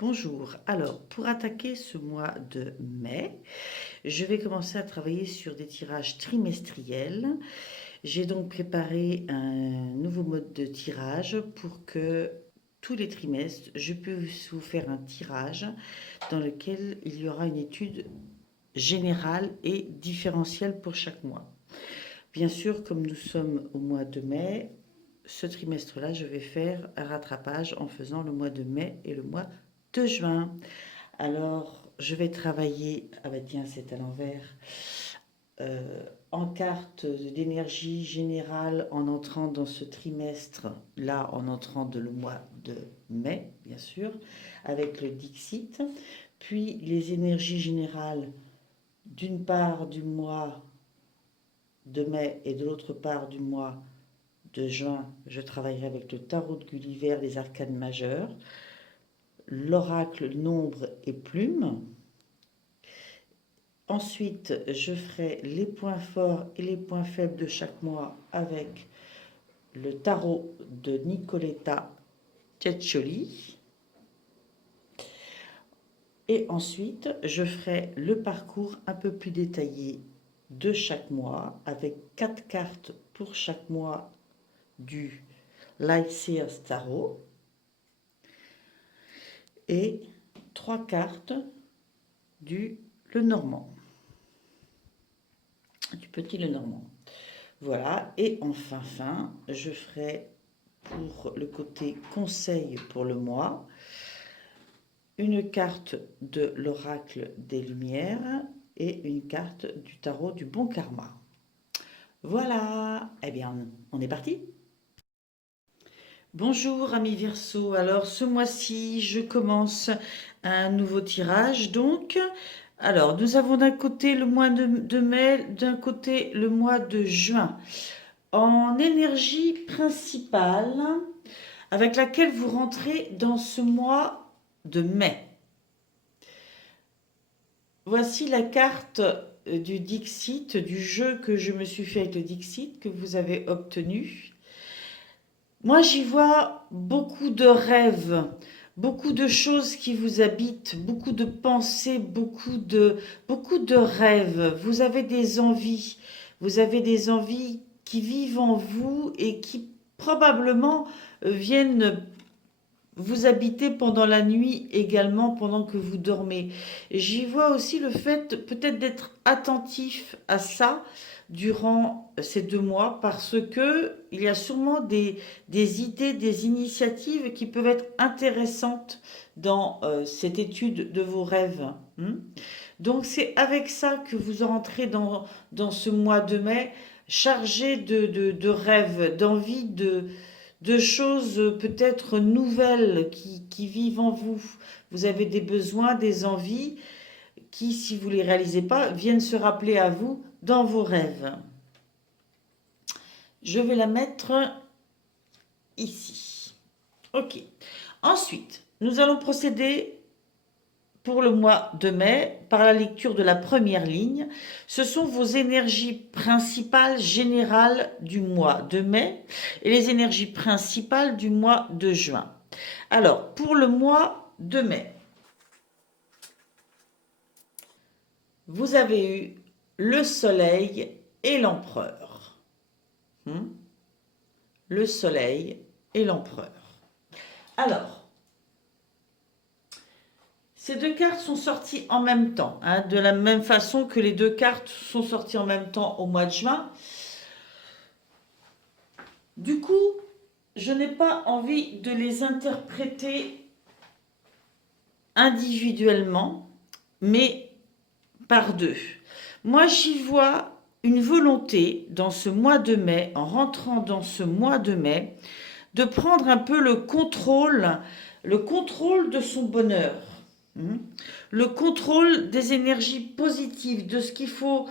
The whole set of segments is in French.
Bonjour, alors pour attaquer ce mois de mai, je vais commencer à travailler sur des tirages trimestriels. J'ai donc préparé un nouveau mode de tirage pour que tous les trimestres, je puisse vous faire un tirage dans lequel il y aura une étude générale et différentielle pour chaque mois. Bien sûr, comme nous sommes au mois de mai, ce trimestre-là, je vais faire un rattrapage en faisant le mois de mai et le mois de juin. Alors, je vais travailler, ah bah tiens, c'est à l'envers, en carte d'énergie générale en entrant dans ce trimestre, là en entrant dans le mois de mai, bien sûr, avec le Dixit, puis les énergies générales d'une part du mois de mai et de l'autre part du mois de juin, je travaillerai avec le tarot de Gulliver, les arcanes majeures, l'oracle nombre et plume. Ensuite, je ferai les points forts et les points faibles de chaque mois avec le tarot de Nicoletta Ceccioli. Et ensuite, je ferai le parcours un peu plus détaillé de chaque mois avec 4 cartes pour chaque mois du Lightseers Tarot et 3 cartes du Lenormand, du petit Lenormand. Voilà, et enfin, je ferai pour le côté conseil pour le mois, une carte de l'oracle des Lumières et une carte du tarot du bon karma. Voilà, eh bien, on est parti. Bonjour amis Verseau, alors ce mois-ci je commence un nouveau tirage donc. Alors nous avons d'un côté le mois de mai, d'un côté le mois de juin. En énergie principale avec laquelle vous rentrez dans ce mois de mai. Voici la carte du Dixit, du jeu que je me suis fait avec le Dixit, que vous avez obtenu. Moi, j'y vois beaucoup de rêves, beaucoup de choses qui vous habitent, beaucoup de pensées, beaucoup de rêves. Vous avez des envies qui vivent en vous et qui probablement viennent vous habiter pendant la nuit également, pendant que vous dormez. J'y vois aussi le fait peut-être d'être attentif à ça durant ces 2 mois parce que il y a sûrement des idées, des initiatives qui peuvent être intéressantes dans cette étude de vos rêves. Donc c'est avec ça que vous rentrez dans ce mois de mai chargé de rêves, d'envie de choses peut-être nouvelles qui vivent en vous. Vous avez des besoins, des envies qui, si vous ne les réalisez pas, viennent se rappeler à vous dans vos rêves. Je vais la mettre ici. Ok. Ensuite, nous allons procéder pour le mois de mai par la lecture de la première ligne. Ce sont vos énergies principales générales du mois de mai et les énergies principales du mois de juin. Alors, pour le mois de mai, vous avez eu le soleil et l'empereur. Le soleil et l'empereur. Alors, ces 2 cartes sont sorties en même temps, de la même façon que les 2 cartes sont sorties en même temps au mois de juin. Du coup, je n'ai pas envie de les interpréter individuellement, mais par 2. Moi, j'y vois une volonté dans ce mois de mai, en rentrant dans ce mois de mai, de prendre un peu le contrôle de son bonheur, le contrôle des énergies positives, de ce qu'il faut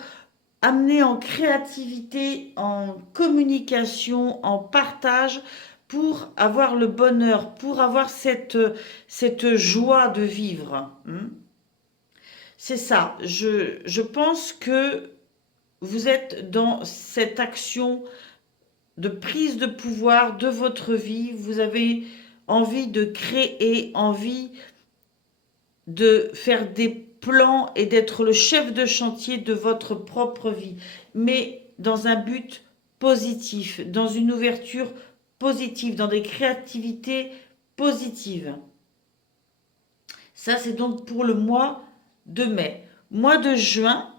amener en créativité, en communication, en partage pour avoir le bonheur, pour avoir cette joie de vivre. C'est ça, je pense que vous êtes dans cette action de prise de pouvoir de votre vie, vous avez envie de créer, envie de faire des plans et d'être le chef de chantier de votre propre vie, mais dans un but positif, dans une ouverture positive, dans des créativités positives. Ça, c'est donc pour le mois de mai. Mois de juin,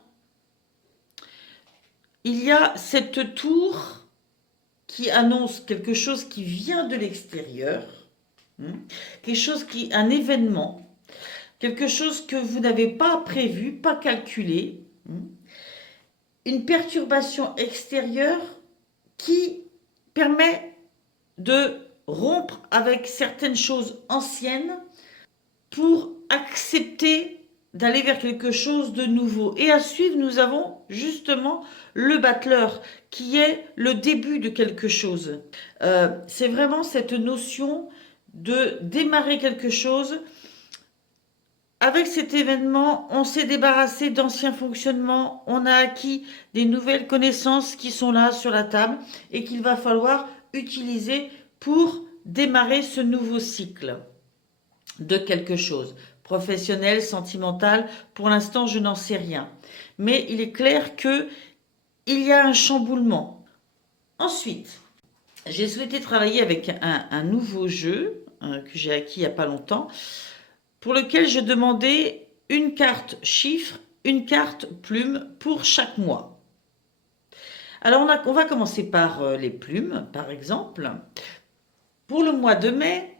il y a cette tour qui annonce quelque chose qui vient de l'extérieur, quelque chose qui, un événement, quelque chose que vous n'avez pas prévu, pas calculé, une perturbation extérieure qui permet de rompre avec certaines choses anciennes pour accepter d'aller vers quelque chose de nouveau. Et à suivre, nous avons justement le battleur, qui est le début de quelque chose. C'est vraiment cette notion de démarrer quelque chose. Avec cet événement, on s'est débarrassé d'anciens fonctionnements, on a acquis des nouvelles connaissances qui sont là sur la table et qu'il va falloir utiliser pour démarrer ce nouveau cycle de quelque chose. Professionnel, sentimental, pour l'instant je n'en sais rien. Mais il est clair qu'il y a un chamboulement. Ensuite, j'ai souhaité travailler avec un nouveau jeu que j'ai acquis il n'y a pas longtemps, pour lequel je demandais une carte chiffre, une carte plume pour chaque mois. Alors on va commencer par les plumes, par exemple. Pour le mois de mai,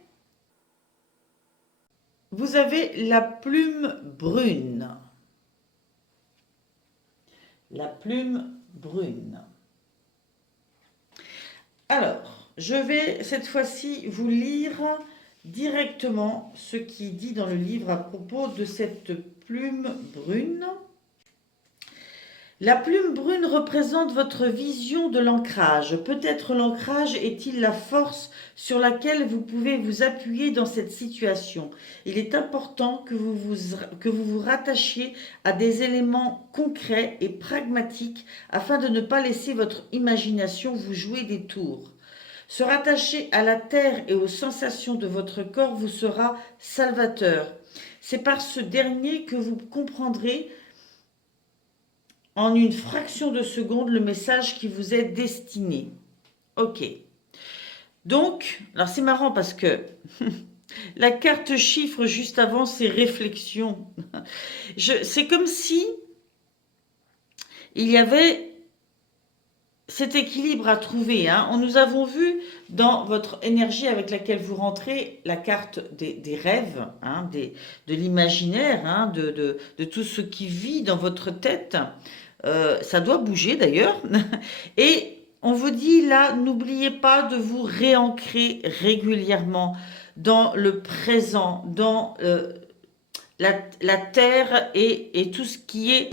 vous avez la plume brune. La plume brune. Alors, je vais cette fois-ci vous lire directement ce qui est dit dans le livre à propos de cette plume brune. La plume brune représente votre vision de l'ancrage. Peut-être l'ancrage est-il la force sur laquelle vous pouvez vous appuyer dans cette situation. Il est important que vous vous rattachiez à des éléments concrets et pragmatiques afin de ne pas laisser votre imagination vous jouer des tours. Se rattacher à la terre et aux sensations de votre corps vous sera salvateur. C'est par ce dernier que vous comprendrez en une fraction de seconde le message qui vous est destiné. Ok. Donc, alors c'est marrant parce que la carte chiffre juste avant, c'est réflexion. C'est comme si il y avait cet équilibre à trouver. Nous avons vu dans votre énergie avec laquelle vous rentrez la carte des rêves, de l'imaginaire, de tout ce qui vit dans votre tête. Ça doit bouger d'ailleurs. Et on vous dit là, n'oubliez pas de vous réancrer régulièrement dans le présent, dans la terre et tout ce qui est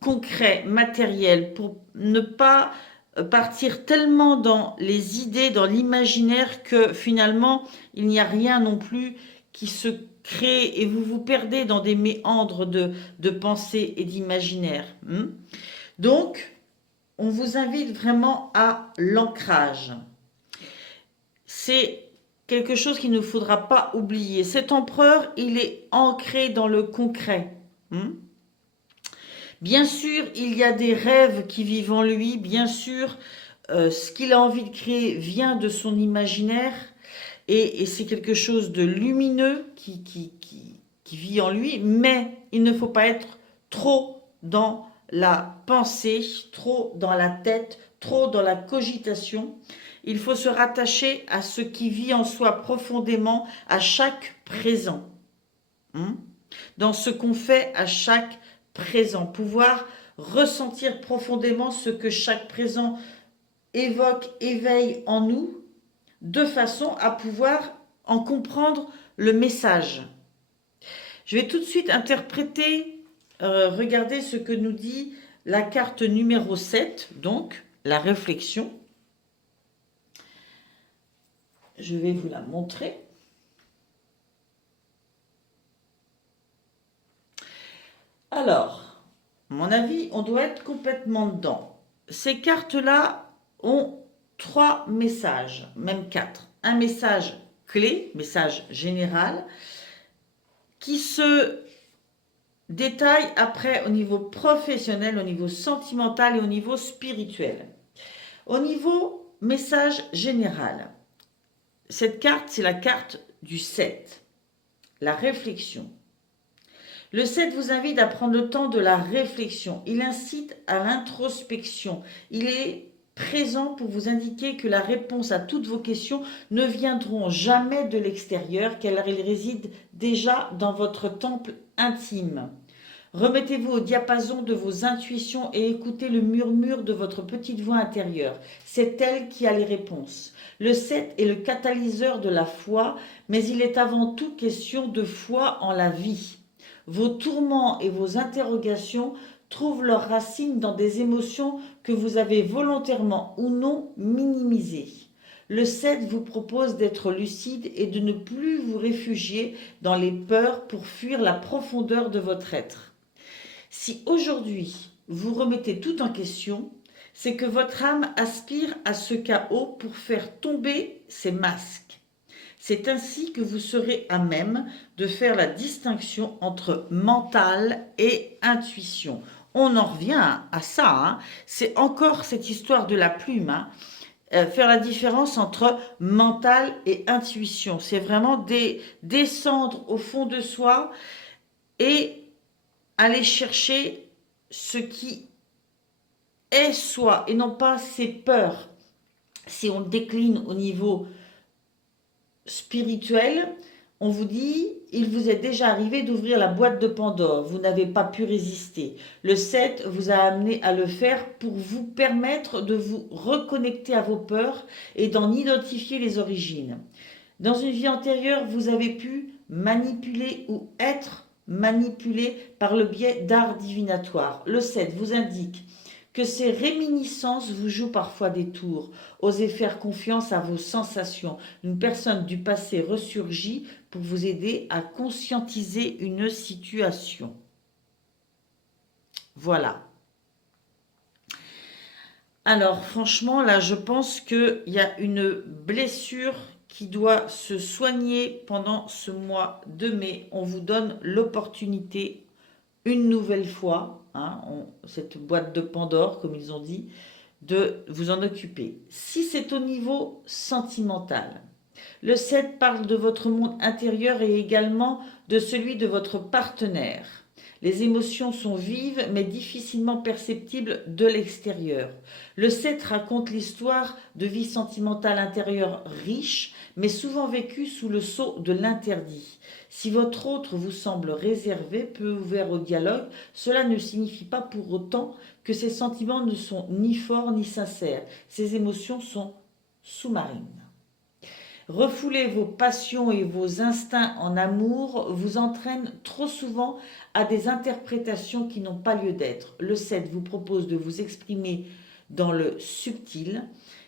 concret, matériel, pour ne pas partir tellement dans les idées, dans l'imaginaire que finalement il n'y a rien non plus qui se crée et vous vous perdez dans des méandres de pensée et d'imaginaire. Donc, on vous invite vraiment à l'ancrage. C'est quelque chose qu'il ne faudra pas oublier. Cet empereur, il est ancré dans le concret. Bien sûr, il y a des rêves qui vivent en lui. Bien sûr, ce qu'il a envie de créer vient de son imaginaire. Et c'est quelque chose de lumineux qui vit en lui. Mais il ne faut pas être trop dans la pensée, trop dans la tête, trop dans la cogitation. Il faut se rattacher à ce qui vit en soi profondément à chaque présent. Dans ce qu'on fait à chaque présent. Pouvoir ressentir profondément ce que chaque présent évoque, éveille en nous, de façon à pouvoir en comprendre le message. Je vais tout de suite interpréter, regarder ce que nous dit la carte numéro 7, donc la réflexion. Je vais vous la montrer. Alors, à mon avis, on doit être complètement dedans. Ces cartes-là ont 3 messages, même 4. Un message clé, message général, qui se détaille après au niveau professionnel, au niveau sentimental et au niveau spirituel. Au niveau message général, cette carte, c'est la carte du 7, la réflexion. Le 7 vous invite à prendre le temps de la réflexion. Il incite à l'introspection. Il est présent pour vous indiquer que la réponse à toutes vos questions ne viendront jamais de l'extérieur, qu'elles résident déjà dans votre temple intime. Remettez-vous au diapason de vos intuitions et écoutez le murmure de votre petite voix intérieure. C'est elle qui a les réponses. Le 7 est le catalyseur de la foi, mais il est avant tout question de foi en la vie. Vos tourments et vos interrogations trouvent leurs racines dans des émotions que vous avez volontairement ou non minimisées. Le 7 vous propose d'être lucide et de ne plus vous réfugier dans les peurs pour fuir la profondeur de votre être. Si aujourd'hui vous remettez tout en question, c'est que votre âme aspire à ce chaos pour faire tomber ses masques. C'est ainsi que vous serez à même de faire la distinction entre mental et intuition. On en revient à ça, hein. C'est encore cette histoire de la plume, hein. Faire la différence entre mental et intuition. C'est vraiment descendre au fond de soi et aller chercher ce qui est soi et non pas ses peurs. Si on décline au niveau spirituel, on vous dit, il vous est déjà arrivé d'ouvrir la boîte de Pandore, vous n'avez pas pu résister. Le 7 vous a amené à le faire pour vous permettre de vous reconnecter à vos peurs et d'en identifier les origines. Dans une vie antérieure, vous avez pu manipuler ou être manipulé par le biais d'arts divinatoires. Le 7 vous indique que ces réminiscences vous jouent parfois des tours. Osez faire confiance à vos sensations. Une personne du passé ressurgit pour vous aider à conscientiser une situation. Voilà. Alors franchement, là, je pense qu'il y a une blessure qui doit se soigner pendant ce mois de mai. On vous donne l'opportunité une nouvelle fois, hein, cette boîte de Pandore, comme ils ont dit, de vous en occuper. Si c'est au niveau sentimental, le 7 parle de votre monde intérieur et également de celui de votre partenaire. Les émotions sont vives mais difficilement perceptibles de l'extérieur. Le 7 raconte l'histoire de vie sentimentale intérieure riche mais souvent vécue sous le sceau de l'interdit. Si votre autre vous semble réservé, peu ouvert au dialogue, cela ne signifie pas pour autant que ces sentiments ne sont ni forts ni sincères. Ces émotions sont sous-marines. Refouler vos passions et vos instincts en amour vous entraîne trop souvent à des interprétations qui n'ont pas lieu d'être. Le 7 vous propose de vous exprimer dans le subtil.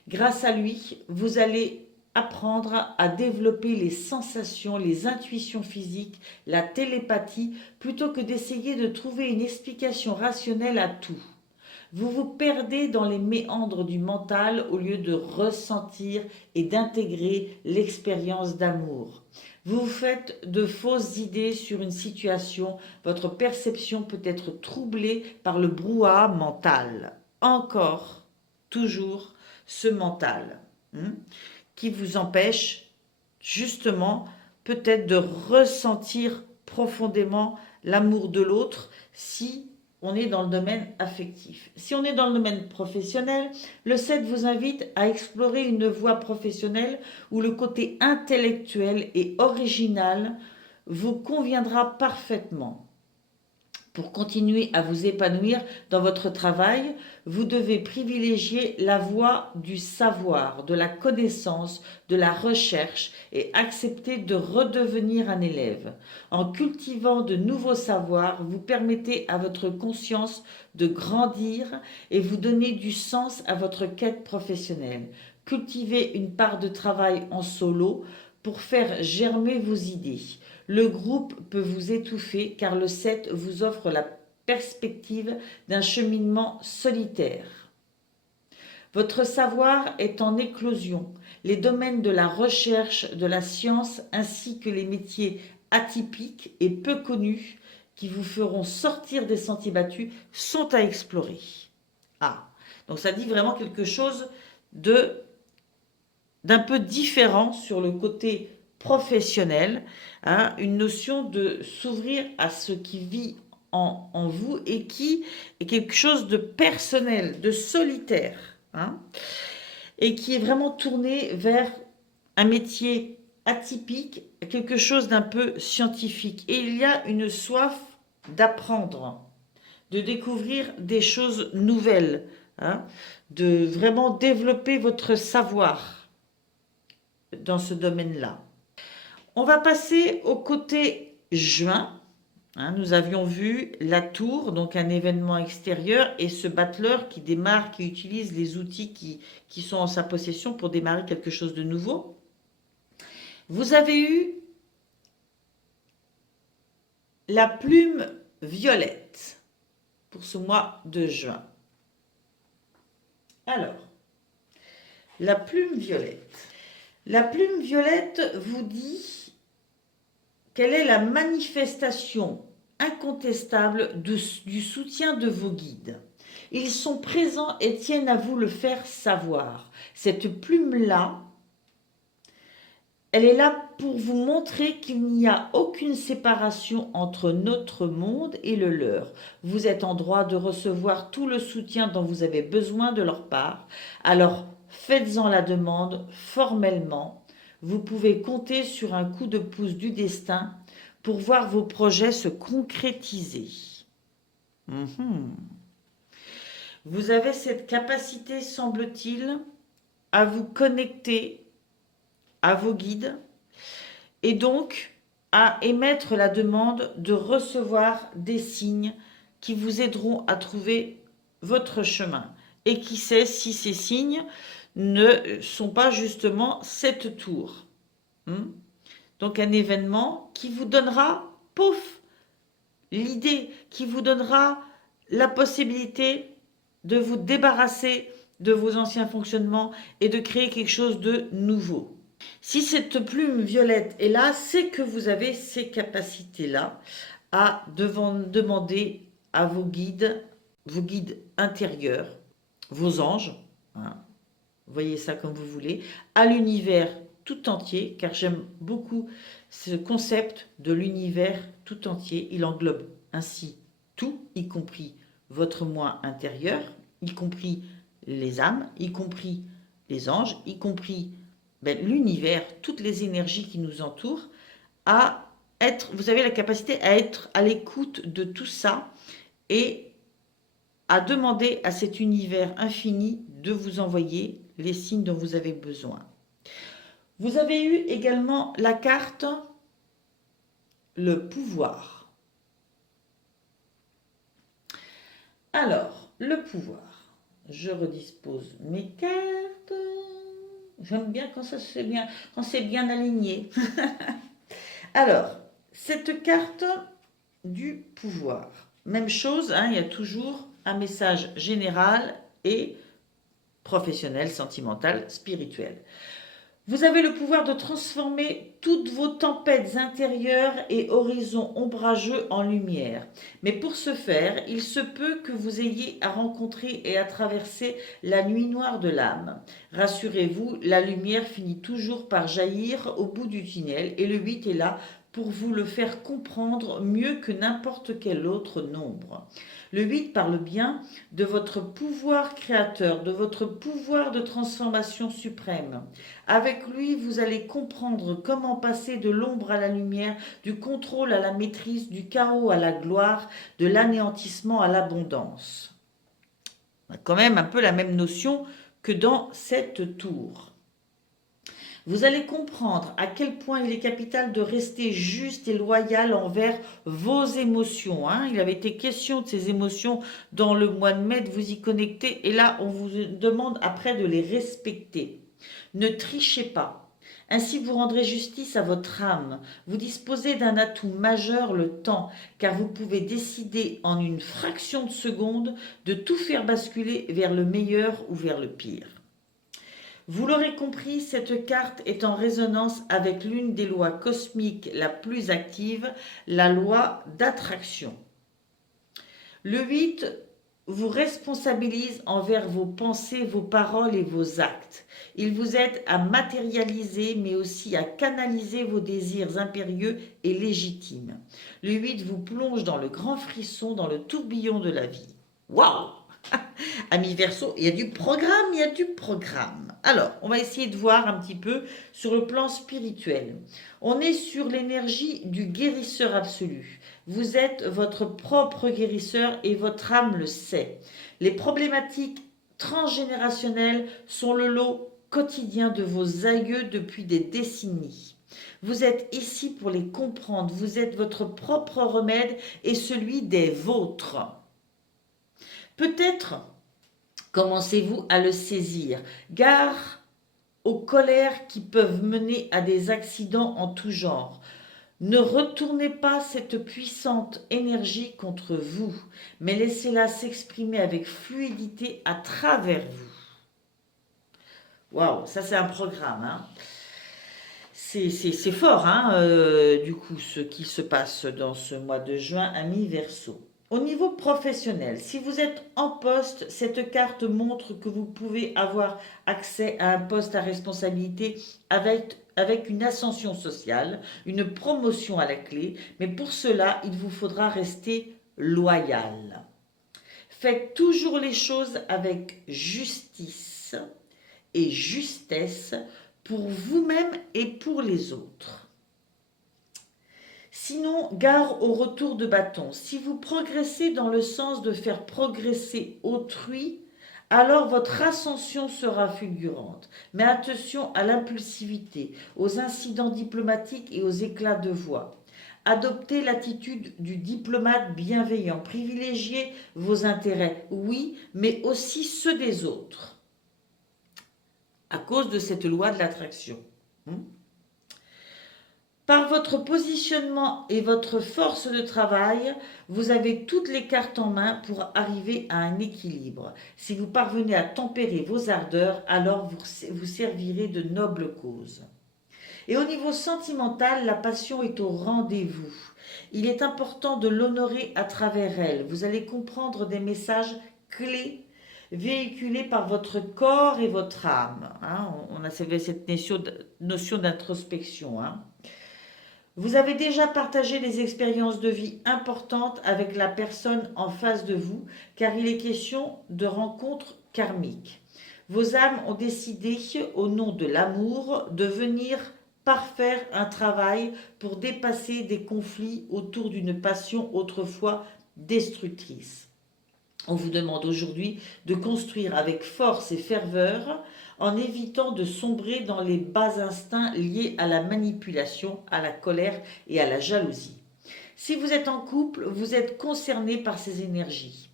Grâce à lui, vous allez apprendre à développer les sensations, les intuitions physiques, la télépathie, plutôt que d'essayer de trouver une explication rationnelle à tout. Vous vous perdez dans les méandres du mental au lieu de ressentir et d'intégrer l'expérience d'amour. Vous vous faites de fausses idées sur une situation, votre perception peut être troublée par le brouhaha mental. Encore, toujours, ce mental. Qui vous empêche justement peut-être de ressentir profondément l'amour de l'autre si on est dans le domaine affectif. Si on est dans le domaine professionnel, le 7 vous invite à explorer une voie professionnelle où le côté intellectuel et original vous conviendra parfaitement. Pour continuer à vous épanouir dans votre travail, vous devez privilégier la voie du savoir, de la connaissance, de la recherche et accepter de redevenir un élève. En cultivant de nouveaux savoirs, vous permettez à votre conscience de grandir et vous donnez du sens à votre quête professionnelle. Cultivez une part de travail en solo pour faire germer vos idées. Le groupe peut vous étouffer car le 7 vous offre la perspective d'un cheminement solitaire. Votre savoir est en éclosion. Les domaines de la recherche, de la science ainsi que les métiers atypiques et peu connus qui vous feront sortir des sentiers battus sont à explorer. Ah, donc ça dit vraiment quelque chose de d'un peu différent sur le côté professionnel, hein, une notion de s'ouvrir à ce qui vit en vous et qui est quelque chose de personnel, de solitaire, hein, et qui est vraiment tourné vers un métier atypique, quelque chose d'un peu scientifique. Et il y a une soif d'apprendre, de découvrir des choses nouvelles, hein, de vraiment développer votre savoir dans ce domaine-là. On va passer au côté juin. Hein, nous avions vu la tour, donc un événement extérieur, et ce battleur qui démarre, qui utilise les outils qui sont en sa possession pour démarrer quelque chose de nouveau. Vous avez eu la plume violette pour ce mois de juin. Alors, la plume violette. La plume violette vous dit quelle est la manifestation incontestable du soutien de vos guides. Ils sont présents et tiennent à vous le faire savoir. Cette plume-là, elle est là pour vous montrer qu'il n'y a aucune séparation entre notre monde et le leur. Vous êtes en droit de recevoir tout le soutien dont vous avez besoin de leur part. Alors, faites-en la demande formellement. Vous pouvez compter sur un coup de pouce du destin pour voir vos projets se concrétiser. Vous avez cette capacité, semble-t-il, à vous connecter à vos guides et donc à émettre la demande de recevoir des signes qui vous aideront à trouver votre chemin. Et qui sait si ces signes ne sont pas justement cette tour. Donc un événement qui vous donnera, pouf, l'idée, qui vous donnera la possibilité de vous débarrasser de vos anciens fonctionnements et de créer quelque chose de nouveau. Si cette plume violette est là, c'est que vous avez ces capacités-là à demander à vos guides intérieurs, vos anges, hein, voyez ça comme vous voulez, à l'univers tout entier, car j'aime beaucoup ce concept de l'univers tout entier. Il englobe ainsi tout, y compris votre moi intérieur, y compris les âmes, y compris les anges, y compris l'univers, toutes les énergies qui nous entourent, vous avez la capacité à être à l'écoute de tout ça et à demander à cet univers infini de vous envoyer les signes dont vous avez besoin. Vous avez eu également la carte le pouvoir. Alors, le pouvoir. Je redispose mes cartes. J'aime bien quand c'est bien aligné. Alors, cette carte du pouvoir. Même chose, hein, il y a toujours un message général et professionnel, sentimental, spirituel. Vous avez le pouvoir de transformer toutes vos tempêtes intérieures et horizons ombrageux en lumière. Mais pour ce faire, il se peut que vous ayez à rencontrer et à traverser la nuit noire de l'âme. Rassurez-vous, la lumière finit toujours par jaillir au bout du tunnel et le 8 est là pour vous le faire comprendre mieux que n'importe quel autre nombre. Le 8 parle bien de votre pouvoir créateur, de votre pouvoir de transformation suprême. Avec lui, vous allez comprendre comment passer de l'ombre à la lumière, du contrôle à la maîtrise, du chaos à la gloire, de l'anéantissement à l'abondance. On a quand même un peu la même notion que dans cette tour. Vous allez comprendre à quel point il est capital de rester juste et loyal envers vos émotions. Il avait été question de ces émotions dans le mois de mai, de vous y connecter. Et là, on vous demande après de les respecter. Ne trichez pas. Ainsi, vous rendrez justice à votre âme. Vous disposez d'un atout majeur, le temps, car vous pouvez décider en une fraction de seconde de tout faire basculer vers le meilleur ou vers le pire. Vous l'aurez compris, cette carte est en résonance avec l'une des lois cosmiques la plus active, la loi d'attraction. Le 8 vous responsabilise envers vos pensées, vos paroles et vos actes. Il vous aide à matérialiser, mais aussi à canaliser vos désirs impérieux et légitimes. Le 8 vous plonge dans le grand frisson, dans le tourbillon de la vie. Waouh! Amis Verseau, il y a du programme, il y a du programme. Alors, on va essayer de voir un petit peu sur le plan spirituel. On est sur l'énergie du guérisseur absolu. Vous êtes votre propre guérisseur et votre âme le sait. Les problématiques transgénérationnelles sont le lot quotidien de vos aïeux depuis des décennies. Vous êtes ici pour les comprendre. Vous êtes votre propre remède et celui des vôtres. Peut-être commencez-vous à le saisir. Gare aux colères qui peuvent mener à des accidents en tout genre. Ne retournez pas cette puissante énergie contre vous, mais laissez-la s'exprimer avec fluidité à travers vous. Waouh, ça c'est un programme, hein. C'est fort, hein, du coup, ce qui se passe dans ce mois de juin, amis Verseau. Au niveau professionnel, si vous êtes en poste, cette carte montre que vous pouvez avoir accès à un poste à responsabilité avec une ascension sociale, une promotion à la clé, mais pour cela, il vous faudra rester loyal. Faites toujours les choses avec justice et justesse pour vous-même et pour les autres. Sinon, gare au retour de bâton. Si vous progressez dans le sens de faire progresser autrui, alors votre ascension sera fulgurante. Mais attention à l'impulsivité, aux incidents diplomatiques et aux éclats de voix. Adoptez l'attitude du diplomate bienveillant. Privilégiez vos intérêts, oui, mais aussi ceux des autres. À cause de cette loi de l'attraction. Par votre positionnement et votre force de travail, vous avez toutes les cartes en main pour arriver à un équilibre. Si vous parvenez à tempérer vos ardeurs, alors vous servirez de nobles causes. Et au niveau sentimental, la passion est au rendez-vous. Il est important de l'honorer à travers elle. Vous allez comprendre des messages clés véhiculés par votre corps et votre âme. Hein, on a cette notion d'introspection. Hein. Vous avez déjà partagé des expériences de vie importantes avec la personne en face de vous, car il est question de rencontres karmiques. Vos âmes ont décidé, au nom de l'amour, de venir parfaire un travail pour dépasser des conflits autour d'une passion autrefois destructrice. On vous demande aujourd'hui de construire avec force et ferveur en évitant de sombrer dans les bas instincts liés à la manipulation, à la colère et à la jalousie. Si vous êtes en couple, vous êtes concerné par ces énergies.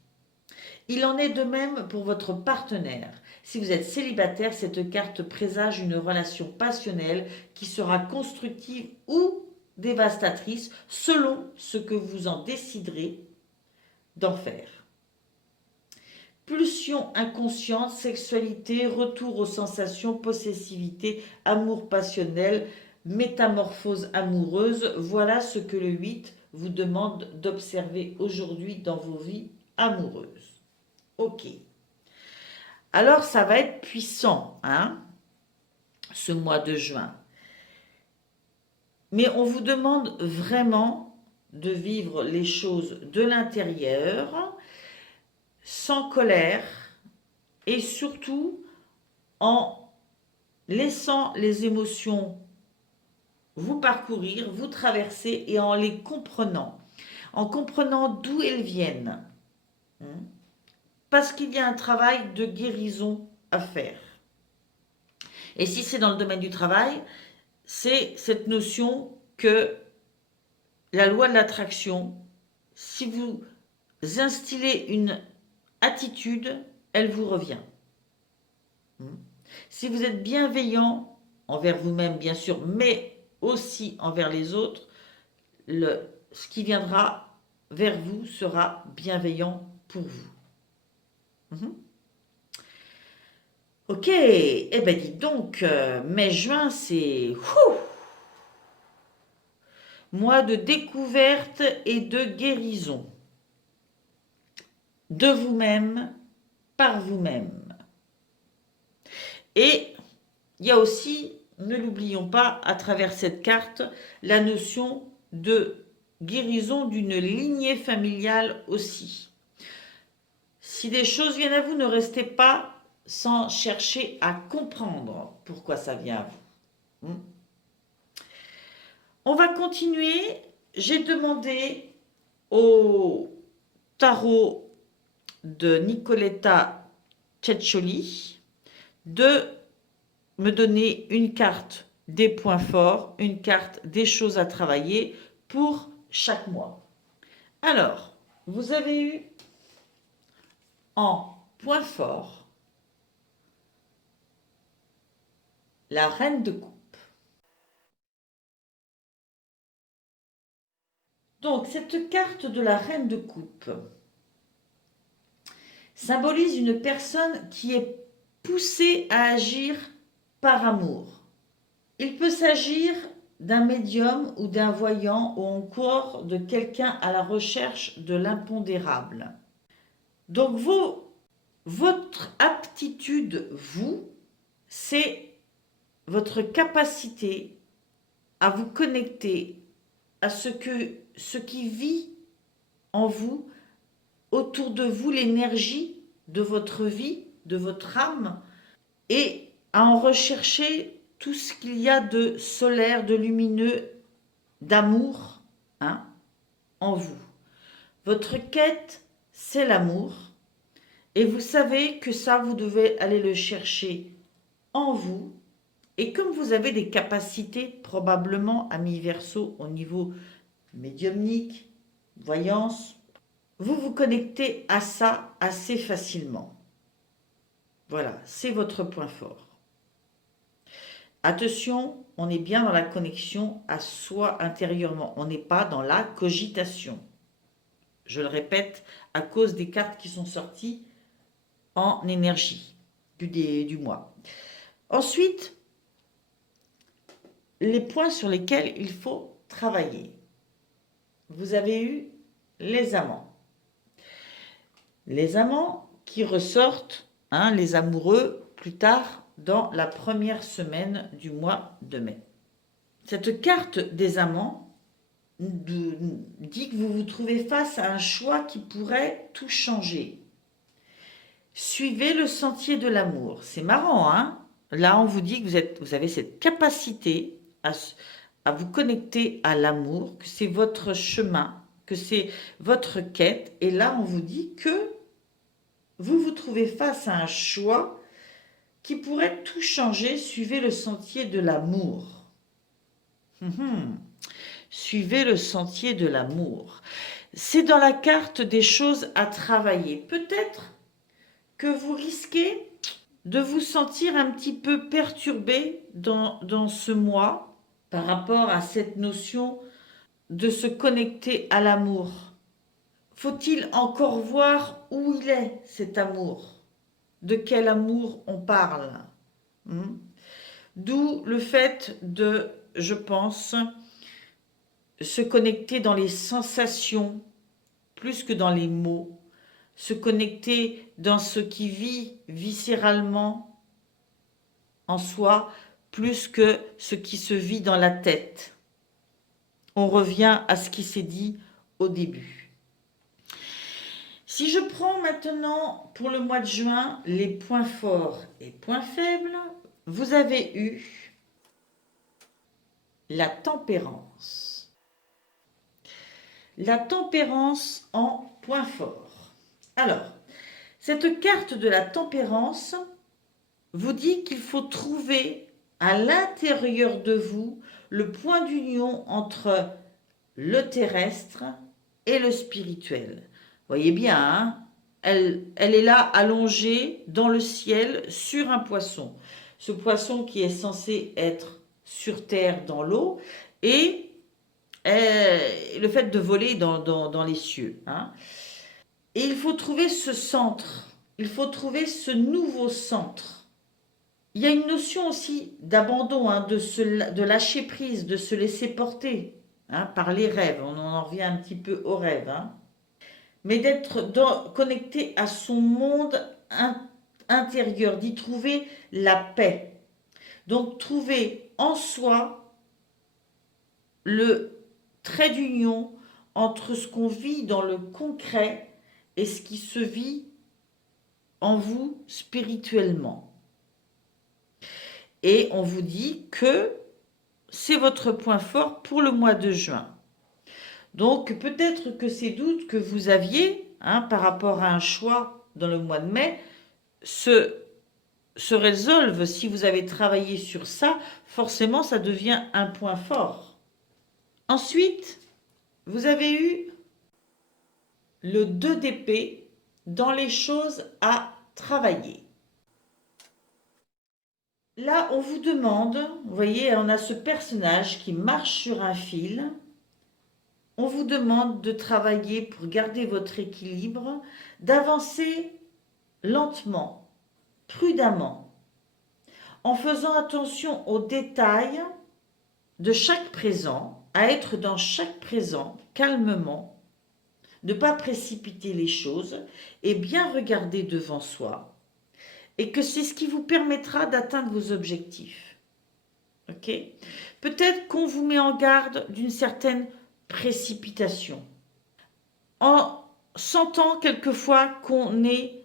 Il en est de même pour votre partenaire. Si vous êtes célibataire, cette carte présage une relation passionnelle qui sera constructive ou dévastatrice selon ce que vous en déciderez d'en faire. Pulsion inconsciente, sexualité, retour aux sensations, possessivité, amour passionnel, métamorphose amoureuse, voilà ce que le 8 vous demande d'observer aujourd'hui dans vos vies amoureuses. Ok. Alors ça va être puissant, hein, ce mois de juin. Mais on vous demande vraiment de vivre les choses de l'intérieur, sans colère et surtout en laissant les émotions vous parcourir, vous traverser et en les comprenant d'où elles viennent. Parce qu'il y a un travail de guérison à faire. Et si c'est dans le domaine du travail, c'est cette notion que la loi de l'attraction, si vous instillez une attitude, elle vous revient. Si vous êtes bienveillant envers vous-même, bien sûr, mais aussi envers les autres, ce qui viendra vers vous sera bienveillant pour vous. Ok, eh ben dis donc, mai-juin, c'est mois de découverte et de guérison de vous-même, par vous-même. Et il y a aussi, ne l'oublions pas, à travers cette carte, la notion de guérison d'une lignée familiale aussi. Si des choses viennent à vous, ne restez pas sans chercher à comprendre pourquoi ça vient à vous. On va continuer. J'ai demandé au tarot de Nicoletta Ceccioli de me donner une carte des points forts, une carte des choses à travailler pour chaque mois. Alors, vous avez eu en point fort la reine de coupe. Donc, cette carte de la reine de coupe symbolise une personne qui est poussée à agir par amour. Il peut s'agir d'un médium ou d'un voyant ou encore de quelqu'un à la recherche de l'impondérable. Donc, votre aptitude, vous, c'est votre capacité à vous connecter à ce qui vit en vous, autour de vous, l'énergie de votre vie, de votre âme, et à en rechercher tout ce qu'il y a de solaire, de lumineux, d'amour, hein, en vous. Votre quête, c'est l'amour, et vous savez que ça, vous devez aller le chercher en vous. Et comme vous avez des capacités probablement à mi-verso au niveau médiumnique, voyance, vous vous connectez à ça assez facilement. Voilà, c'est votre point fort. Attention, on est bien dans la connexion à soi intérieurement. On n'est pas dans la cogitation. Je le répète, à cause des cartes qui sont sorties en énergie du mois. Ensuite, les points sur lesquels il faut travailler. Vous avez eu les amants. Les amants qui ressortent, hein, les amoureux, plus tard dans la première semaine du mois de mai. Cette carte des amants dit que vous vous trouvez face à un choix qui pourrait tout changer. Suivez le sentier de l'amour. C'est marrant, hein? Là, on vous dit que vous avez cette capacité à vous connecter à l'amour, que c'est votre chemin, que c'est votre quête. Et là, on vous dit que vous vous trouvez face à un choix qui pourrait tout changer. Suivez le sentier de l'amour. Suivez le sentier de l'amour. C'est dans la carte des choses à travailler. Peut-être que vous risquez de vous sentir un petit peu perturbé dans ce mois par rapport à cette notion de se connecter à l'amour. Faut-il encore voir où il est cet amour? De quel amour on parle? D'où le fait de, je pense, se connecter dans les sensations plus que dans les mots, se connecter dans ce qui vit viscéralement en soi plus que ce qui se vit dans la tête. On revient à ce qui s'est dit au début. Si je prends maintenant pour le mois de juin les points forts et points faibles, vous avez eu la tempérance. La tempérance en point fort. Alors, cette carte de la tempérance vous dit qu'il faut trouver à l'intérieur de vous le point d'union entre le terrestre et le spirituel. Voyez bien, hein, elle est là allongée dans le ciel sur un poisson. Ce poisson qui est censé être sur terre dans l'eau et le fait de voler dans les cieux. Hein. Et il faut trouver ce centre, il faut trouver ce nouveau centre Il y a une notion aussi d'abandon, hein, de lâcher prise, de se laisser porter, hein, par les rêves. On en revient un petit peu aux rêves, hein. Mais d'être connecté à son monde intérieur, d'y trouver la paix. Donc trouver en soi le trait d'union entre ce qu'on vit dans le concret et ce qui se vit en vous spirituellement. Et on vous dit que c'est votre point fort pour le mois de juin. Donc peut-être que ces doutes que vous aviez, hein, par rapport à un choix dans le mois de mai se résolvent si vous avez travaillé sur ça. Forcément, ça devient un point fort. Ensuite, vous avez eu le 2 d'épée dans les choses à travailler. Là, on vous demande, vous voyez, on a ce personnage qui marche sur un fil. On vous demande de travailler pour garder votre équilibre, d'avancer lentement, prudemment, en faisant attention aux détails de chaque présent, à être dans chaque présent calmement, ne pas précipiter les choses et bien regarder devant soi. Et que c'est ce qui vous permettra d'atteindre vos objectifs. Ok ? Peut-être qu'on vous met en garde d'une certaine précipitation. En sentant quelquefois qu'on est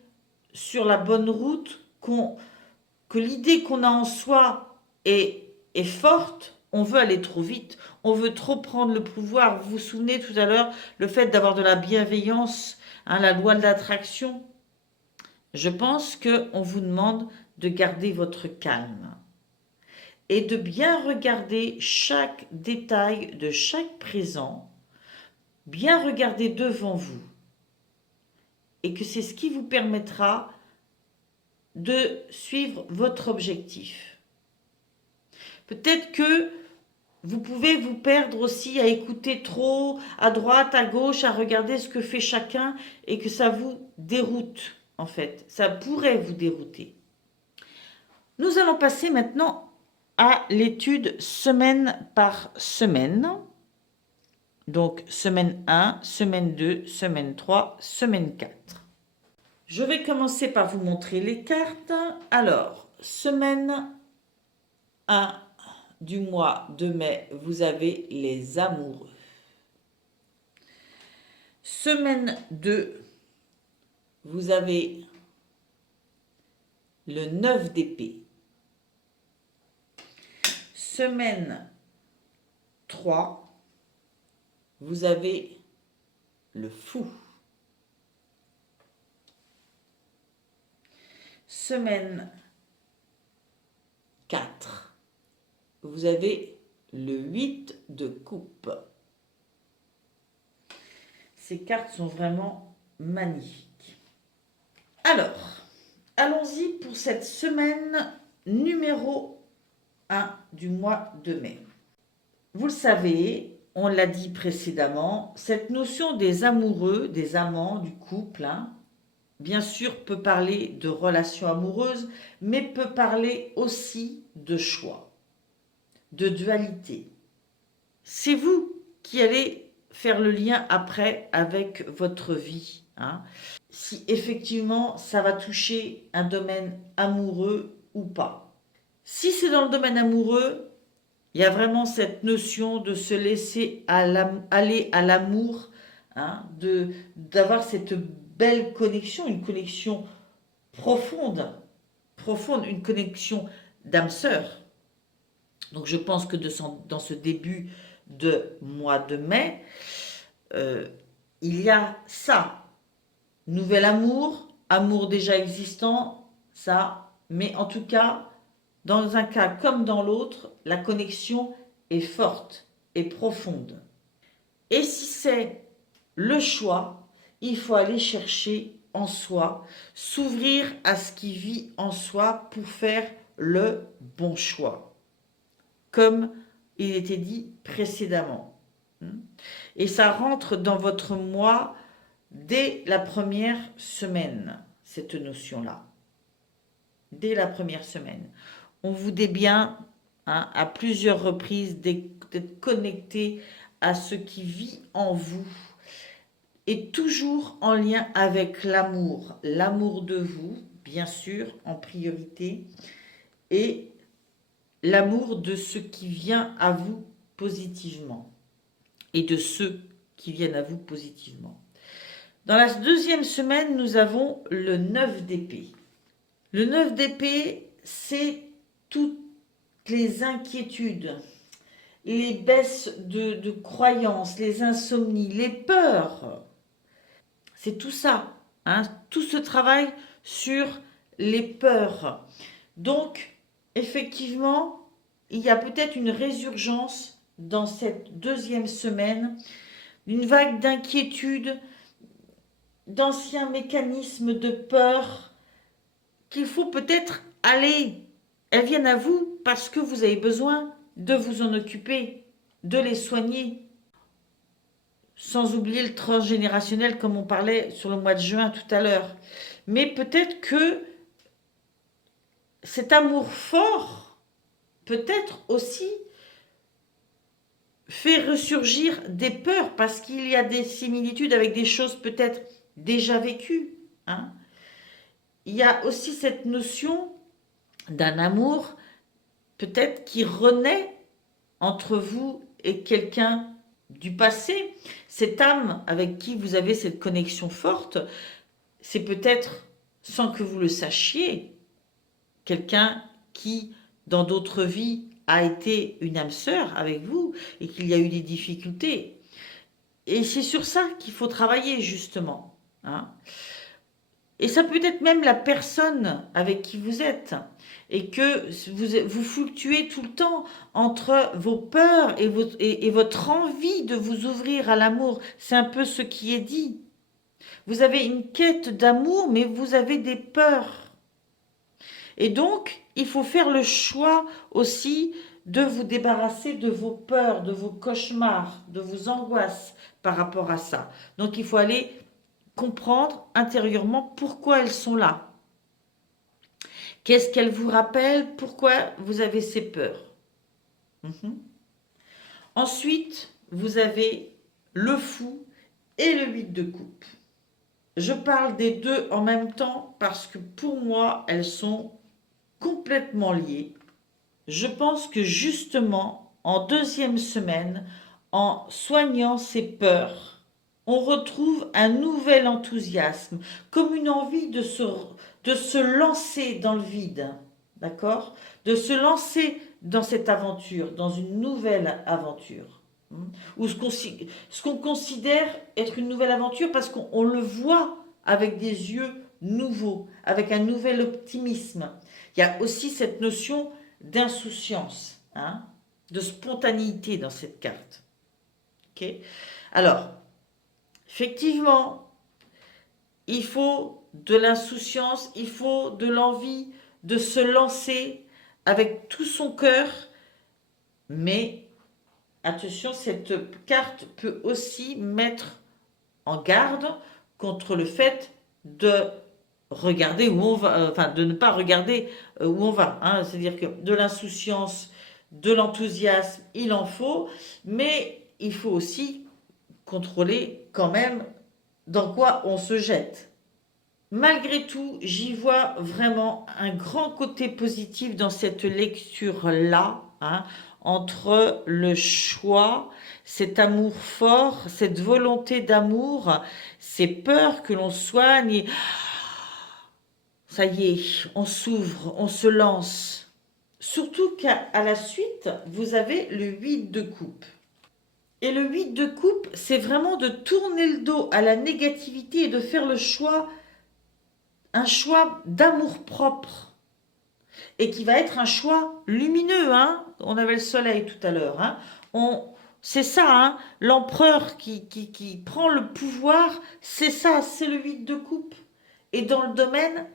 sur la bonne route, que l'idée qu'on a en soi est forte, on veut aller trop vite, on veut trop prendre le pouvoir. Vous vous souvenez tout à l'heure, le fait d'avoir de la bienveillance, hein, la loi de l'attraction. Je pense qu'on vous demande de garder votre calme et de bien regarder chaque détail de chaque présent, bien regarder devant vous. Et que c'est ce qui vous permettra de suivre votre objectif. Peut-être que vous pouvez vous perdre aussi à écouter trop à droite, à gauche, à regarder ce que fait chacun et que ça vous déroute en fait. Ça pourrait vous dérouter. Nous allons passer maintenant à l'étude semaine par semaine. Donc semaine 1, semaine 2, semaine 3, semaine 4. Je vais commencer par vous montrer les cartes. Alors, semaine 1 du mois de mai, vous avez les amoureux. Semaine 2, vous avez le 9 d'épée. Semaine 3, vous avez le fou. Semaine 4, vous avez le 8 de coupe. Ces cartes sont vraiment magnifiques. Alors, allons-y pour cette semaine numéro 1 du mois de mai. Vous le savez, on l'a dit précédemment, cette notion des amoureux, des amants, du couple, hein, bien sûr peut parler de relations amoureuses, mais peut parler aussi de choix, de dualité. C'est vous qui allez faire le lien après avec votre vie, hein, si effectivement ça va toucher un domaine amoureux ou pas. Si c'est dans le domaine amoureux, il y a vraiment cette notion de se laisser aller à l'amour, hein, d'avoir cette belle connexion, une connexion profonde, une connexion d'âme sœur. Donc je pense que dans ce début de mois de mai, il y a ça, nouvel amour, amour déjà existant, ça, mais en tout cas, dans un cas comme dans l'autre, la connexion est forte et profonde. Et si c'est le choix, il faut aller chercher en soi, s'ouvrir à ce qui vit en soi pour faire le bon choix, comme il était dit précédemment. Et ça rentre dans votre moi dès la première semaine, cette notion-là. dès la première semaine. On vous dit bien, hein, à plusieurs reprises d'être connecté à ce qui vit en vous et toujours en lien avec l'amour. L'amour de vous, bien sûr, en priorité, et l'amour de ce qui vient à vous positivement et de ceux qui viennent à vous positivement. Dans la deuxième semaine, nous avons le 9 d'épée. Le 9 d'épée, c'est toutes les inquiétudes, les baisses de croyances, les insomnies, les peurs. C'est tout ça, hein, tout ce travail sur les peurs. Donc, effectivement, il y a peut-être une résurgence dans cette deuxième semaine, une vague d'inquiétude, d'anciens mécanismes de peur qu'il faut peut-être aller. Elles viennent à vous parce que vous avez besoin de vous en occuper, de les soigner. Sans oublier le transgénérationnel comme on parlait sur le mois de juin tout à l'heure. Mais peut-être que cet amour fort, peut-être aussi, fait ressurgir des peurs parce qu'il y a des similitudes avec des choses peut-être déjà vécues. Hein. Il y a aussi cette notion d'un amour peut-être qui renaît entre vous et quelqu'un du passé. Cette âme avec qui vous avez cette connexion forte, c'est peut-être, sans que vous le sachiez, quelqu'un qui, dans d'autres vies, a été une âme sœur avec vous et qu'il y a eu des difficultés. Et c'est sur ça qu'il faut travailler, justement. Hein. Et ça peut être même la personne avec qui vous êtes et que vous fluctuez tout le temps entre vos peurs et votre envie de vous ouvrir à l'amour. C'est un peu ce qui est dit. Vous avez une quête d'amour, mais vous avez des peurs. Et donc, il faut faire le choix aussi de vous débarrasser de vos peurs, de vos cauchemars, de vos angoisses par rapport à ça. Donc, il faut aller comprendre intérieurement pourquoi elles sont là. Qu'est-ce qu'elles vous rappellent? Pourquoi vous avez ces peurs? Ensuite, vous avez le fou et le 8 de coupe. Je parle des deux en même temps parce que pour moi, elles sont complètement liées. Je pense que justement, en deuxième semaine, en soignant ces peurs, on retrouve un nouvel enthousiasme, comme une envie de se lancer dans le vide, d'accord? De se lancer dans cette aventure, dans une nouvelle aventure. Ou ce qu'on considère être une nouvelle aventure parce qu'on le voit avec des yeux nouveaux, avec un nouvel optimisme. Il y a aussi cette notion d'insouciance, hein, de spontanéité dans cette carte. Okay. Alors, effectivement, il faut de l'insouciance, il faut de l'envie de se lancer avec tout son cœur, mais attention, cette carte peut aussi mettre en garde contre le fait de regarder où on va, enfin de ne pas regarder où on va. Hein. C'est-à-dire que de l'insouciance, de l'enthousiasme, il en faut, mais il faut aussi contrôler quand même dans quoi on se jette. Malgré tout, j'y vois vraiment un grand côté positif dans cette lecture-là, hein, entre le choix, cet amour fort, cette volonté d'amour, ces peurs que l'on soigne. Et ça y est, on s'ouvre, on se lance. Surtout qu'à la suite, vous avez le 8 de coupe. Et le 8 de coupe, c'est vraiment de tourner le dos à la négativité et de faire le choix, un choix d'amour propre. Et qui va être un choix lumineux. Hein. On avait le soleil tout à l'heure. Hein. C'est ça, hein, l'empereur qui prend le pouvoir, c'est ça, c'est le 8 de coupe. Et dans le domaine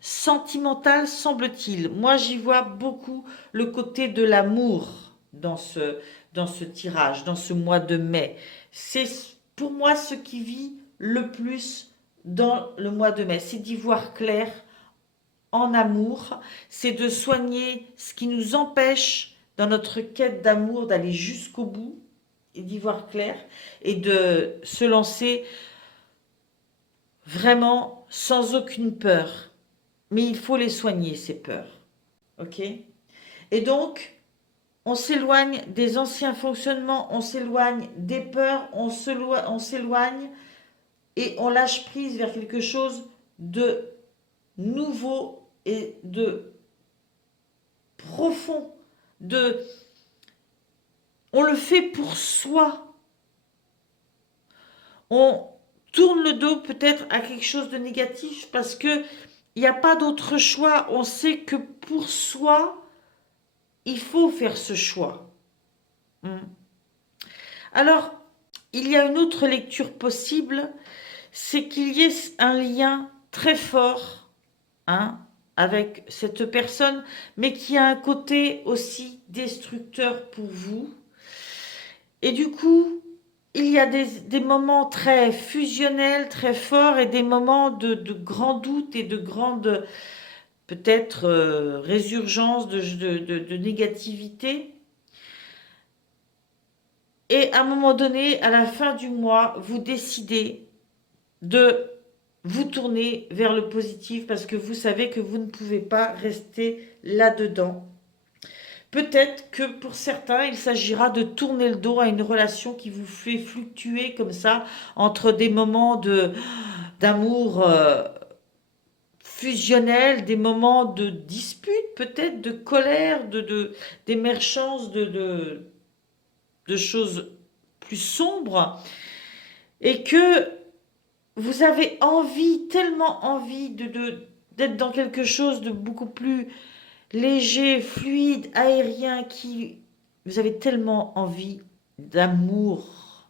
sentimental, semble-t-il, moi j'y vois beaucoup le côté de l'amour dans ce tirage, dans ce mois de mai. C'est pour moi ce qui vit le plus dans le mois de mai, c'est d'y voir clair en amour, c'est de soigner ce qui nous empêche dans notre quête d'amour d'aller jusqu'au bout et d'y voir clair et de se lancer vraiment sans aucune peur. Mais il faut les soigner, ces peurs. Ok? Et donc, on s'éloigne des anciens fonctionnements, on s'éloigne des peurs, on s'éloigne et on lâche prise vers quelque chose de nouveau et de profond. On le fait pour soi. On tourne le dos peut-être à quelque chose de négatif parce que il n'y a pas d'autre choix. On sait que pour soi, il faut faire ce choix. Alors, il y a une autre lecture possible, c'est qu'il y ait un lien très fort avec cette personne, mais qui a un côté aussi destructeur pour vous. Et du coup, il y a des moments très fusionnels, très forts, et des moments de grand doute et de grande, peut-être, résurgence de négativité. Et à un moment donné, à la fin du mois, vous décidez de vous tourner vers le positif parce que vous savez que vous ne pouvez pas rester là-dedans. Peut-être que pour certains, il s'agira de tourner le dos à une relation qui vous fait fluctuer comme ça entre des moments d'amour fusionnel, des moments de dispute, peut-être de colère, d'émergence de choses plus sombres, et que vous avez envie, tellement envie d'être dans quelque chose de beaucoup plus léger, fluide, aérien, vous avez tellement envie d'amour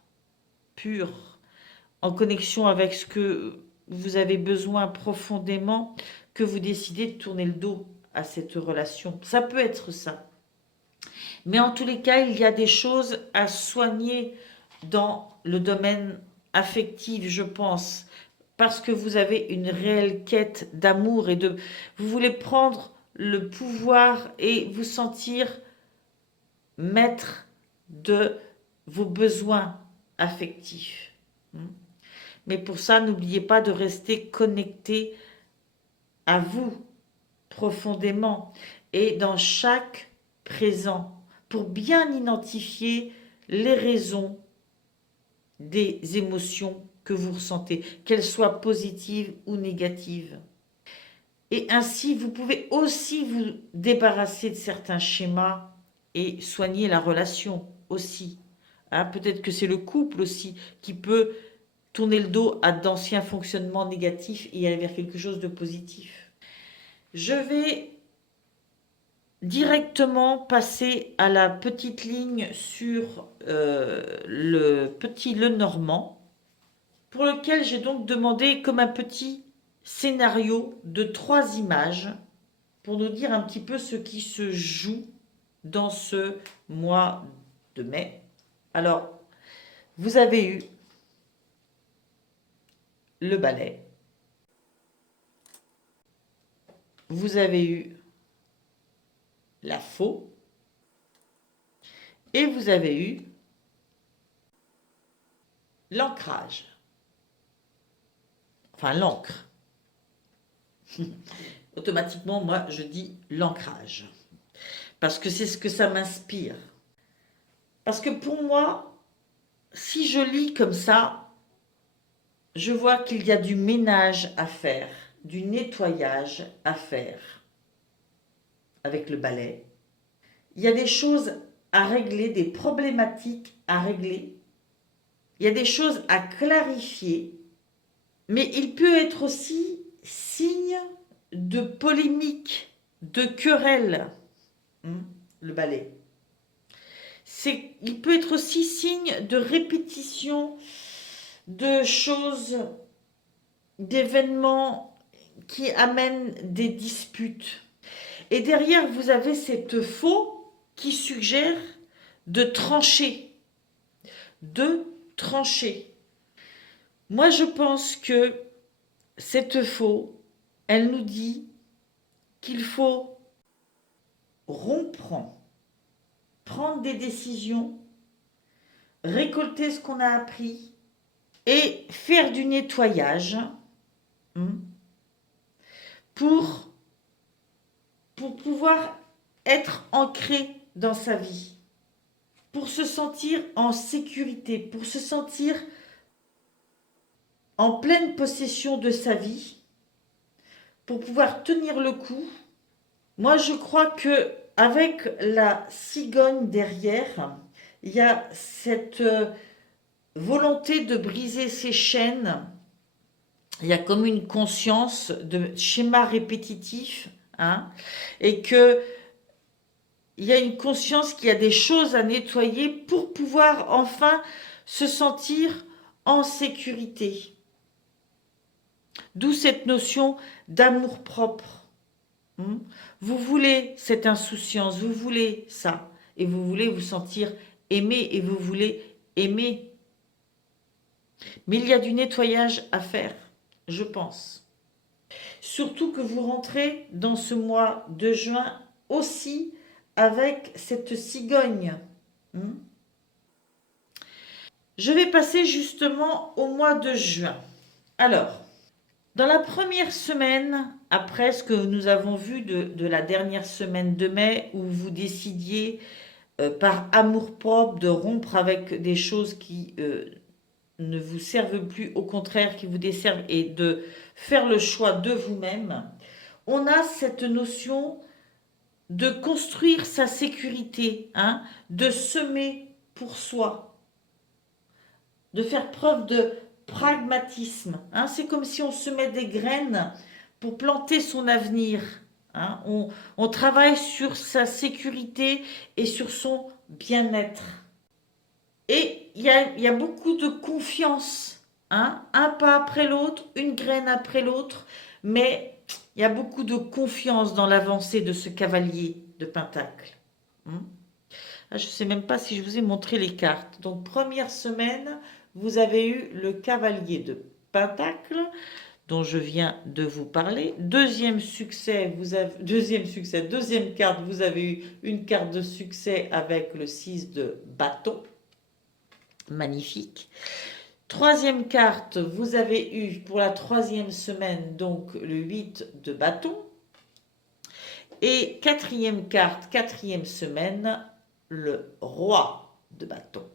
pur, en connexion avec ce que vous avez besoin profondément, que vous décidez de tourner le dos à cette relation. Ça peut être ça. Mais en tous les cas, il y a des choses à soigner dans le domaine affectif, je pense, parce que vous avez une réelle quête d'amour et vous voulez prendre le pouvoir et vous sentir maître de vos besoins affectifs. Mais pour ça, n'oubliez pas de rester connecté à vous profondément et dans chaque présent pour bien identifier les raisons des émotions que vous ressentez, qu'elles soient positives ou négatives. Et ainsi, vous pouvez aussi vous débarrasser de certains schémas et soigner la relation aussi. Peut-être que c'est le couple aussi qui peut tourner le dos à d'anciens fonctionnements négatifs et aller vers quelque chose de positif. Je vais directement passer à la petite ligne sur le petit Lenormand, pour lequel j'ai donc demandé comme un petit scénario de 3 images pour nous dire un petit peu ce qui se joue dans ce mois de mai. Alors, vous avez eu le balai, vous avez eu la faux et vous avez eu l'ancrage. Enfin, l'encre. Automatiquement, moi, je dis l'ancrage. Parce que c'est ce que ça m'inspire. Parce que pour moi, si je lis comme ça, je vois qu'il y a du ménage à faire, du nettoyage à faire avec le balai. Il y a des choses à régler, des problématiques à régler. Il y a des choses à clarifier. Mais il peut être aussi signe de polémique, de querelle, le balai. Il peut être aussi signe de répétition de choses, d'événements qui amènent des disputes. Et derrière, vous avez cette faux qui suggère de trancher. De trancher. Moi, je pense que cette faux, elle nous dit qu'il faut rompre, prendre des décisions, récolter ce qu'on a appris et faire du nettoyage pour pouvoir être ancré dans sa vie, pour se sentir en sécurité, pour se sentir en pleine possession de sa vie, pour pouvoir tenir le coup. Moi, je crois que avec la cigogne derrière, il y a cette volonté de briser ses chaînes. Il y a comme une conscience de schéma répétitif, hein, et que il y a une conscience qu'il y a des choses à nettoyer pour pouvoir enfin se sentir en sécurité. D'où cette notion d'amour-propre. Vous voulez cette insouciance, vous voulez ça, et vous voulez vous sentir aimé, et vous voulez aimer. Mais il y a du nettoyage à faire, je pense. Surtout que vous rentrez dans ce mois de juin aussi avec cette cigogne. Je vais passer justement au mois de juin. Alors, dans la première semaine, après ce que nous avons vu de la dernière semaine de mai, où vous décidiez par amour-propre de rompre avec des choses qui ne vous servent plus, au contraire, qui vous desservent, et de faire le choix de vous-même, on a cette notion de construire sa sécurité, hein, de semer pour soi, de faire preuve de pragmatisme. Hein. C'est comme si on semait des graines pour planter son avenir. Hein. On travaille sur sa sécurité et sur son bien-être. Et il y a beaucoup de confiance. Hein. Un pas après l'autre, une graine après l'autre, mais il y a beaucoup de confiance dans l'avancée de ce cavalier de Pentacle. Je ne sais même pas si je vous ai montré les cartes. Donc, première semaine, vous avez eu le cavalier de Pentacle, dont je viens de vous parler. Deuxième carte, vous avez eu une carte de succès avec le 6 de bâton. Magnifique. Troisième carte, vous avez eu pour la troisième semaine, donc le 8 de bâton. Et quatrième carte, quatrième semaine, le roi de bâton.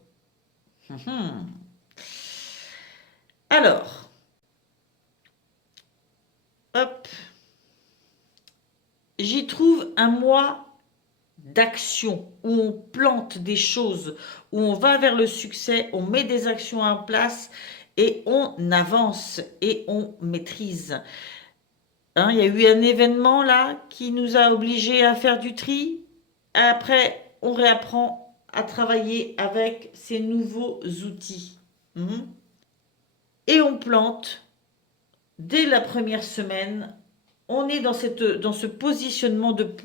Alors, hop, j'y trouve un mois d'action où on plante des choses, où on va vers le succès, on met des actions en place et on avance et on maîtrise. Hein, il y a eu un événement là qui nous a obligés à faire du tri. Après, on réapprend à travailler avec ces nouveaux outils. Et on plante dès la première semaine. On est dans ce positionnement de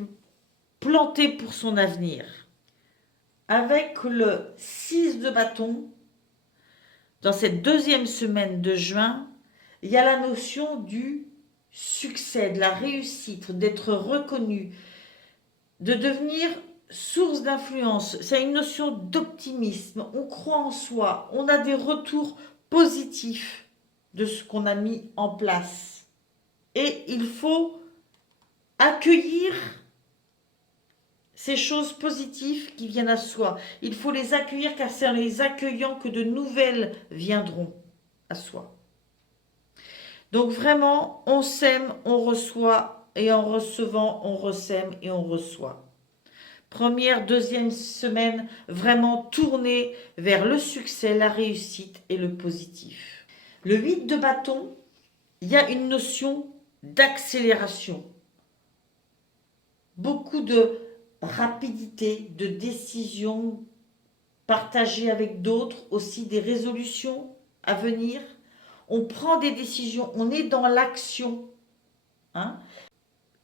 planter pour son avenir. Avec le 6 de bâton, dans cette deuxième semaine de juin, il y a la notion du succès, de la réussite, d'être reconnu, de devenir source d'influence. C'est une notion d'optimisme. On croit en soi. On a des retours positifs de ce qu'on a mis en place. Et il faut accueillir ces choses positives qui viennent à soi. Il faut les accueillir car c'est en les accueillant que de nouvelles viendront à soi. Donc vraiment, on sème, on reçoit, et en recevant, on ressème et on reçoit. Première, deuxième semaine, vraiment tournée vers le succès, la réussite et le positif. Le 8 de bâton, il y a une notion d'accélération. Beaucoup de rapidité, de décision partagée avec d'autres, aussi des résolutions à venir. On prend des décisions, on est dans l'action.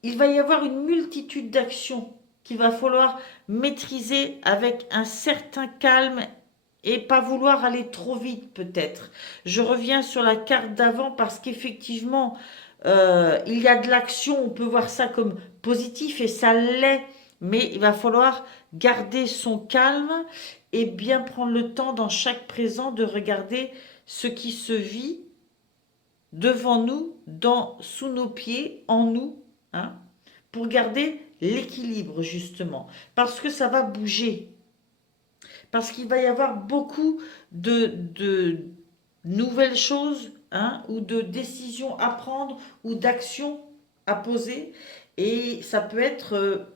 Il va y avoir une multitude d'actions qu'il va falloir maîtriser avec un certain calme et pas vouloir aller trop vite peut-être. Je reviens sur la carte d'avant parce qu'effectivement, il y a de l'action, on peut voir ça comme positif et ça l'est, mais il va falloir garder son calme et bien prendre le temps dans chaque présent de regarder ce qui se vit devant nous, sous nos pieds, en nous, hein, pour garder l'équilibre justement, parce que ça va bouger, parce qu'il va y avoir beaucoup de nouvelles choses, hein, ou de décisions à prendre, ou d'actions à poser, et ça peut être,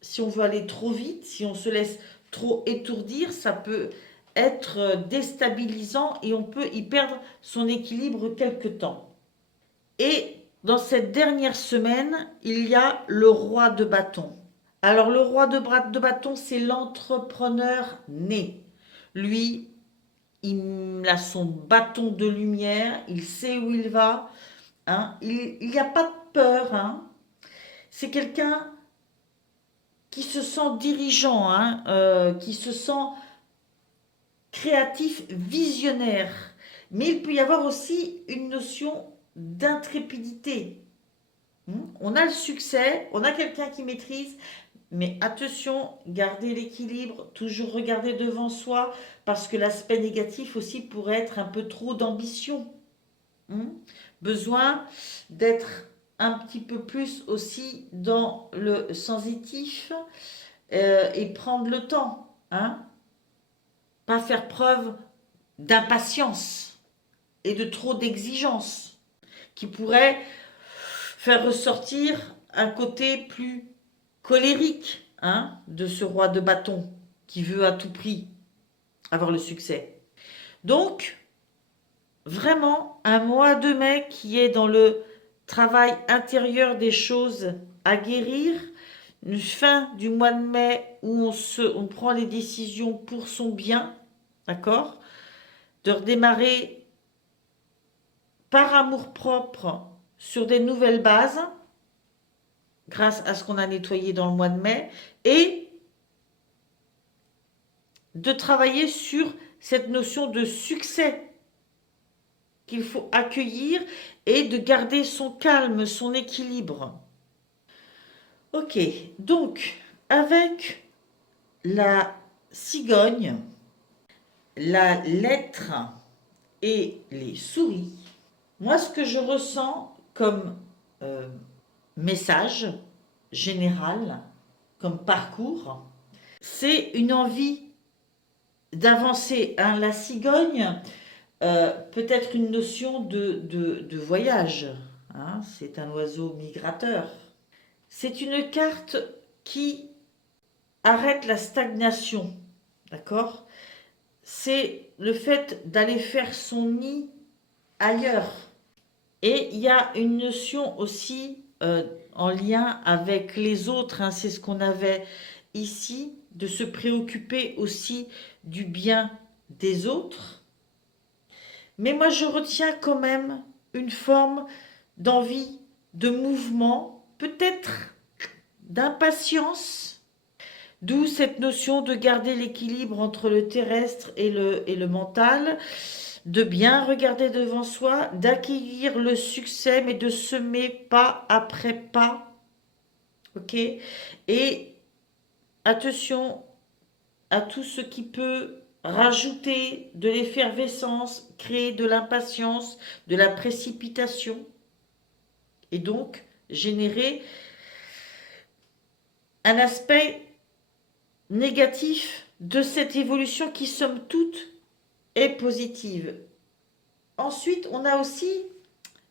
si on veut aller trop vite, si on se laisse trop étourdir, ça peut être déstabilisant et on peut y perdre son équilibre quelque temps. Et dans cette dernière semaine, il y a le roi de bâton. Alors le roi de bâton, c'est l'entrepreneur né. Lui, il a son bâton de lumière, il sait où il va, hein. Il n'y a pas de peur, hein. C'est quelqu'un qui se sent dirigeant, hein, qui se sent créatif, visionnaire. Mais il peut y avoir aussi une notion d'intrépidité. On a le succès, on a quelqu'un qui maîtrise, mais attention, garder l'équilibre, toujours regarder devant soi, parce que l'aspect négatif aussi pourrait être un peu trop d'ambition. Besoin d'être un petit peu plus aussi dans le sensitif et prendre le temps. Pas faire preuve d'impatience et de trop d'exigence qui pourrait faire ressortir un côté plus colérique, de ce roi de bâton qui veut à tout prix avoir le succès. Donc, vraiment, un mois de mai qui est dans le travail intérieur des choses à guérir, une fin du mois de mai où on prend les décisions pour son bien, d'accord? De redémarrer par amour-propre sur des nouvelles bases, grâce à ce qu'on a nettoyé dans le mois de mai, et de travailler sur cette notion de succès qu'il faut accueillir et de garder son calme, son équilibre. Ok, donc avec la cigogne, la lettre et les souris, moi ce que je ressens comme message général, comme parcours, c'est une envie d'avancer. La cigogne, peut-être une notion de voyage. C'est un oiseau migrateur. C'est une carte qui arrête la stagnation. D'accord? C'est le fait d'aller faire son nid ailleurs. Et il y a une notion aussi en lien avec les autres, c'est ce qu'on avait ici, de se préoccuper aussi du bien des autres. Mais moi, je retiens quand même une forme d'envie, de mouvement, peut-être d'impatience, d'où cette notion de garder l'équilibre entre le terrestre et le mental, de bien regarder devant soi, d'accueillir le succès, mais de semer pas après pas. Ok? Et attention à tout ce qui peut rajouter de l'effervescence, créer de l'impatience, de la précipitation, et donc générer un aspect négatif de cette évolution qui, somme toute, est positive. Ensuite, on a aussi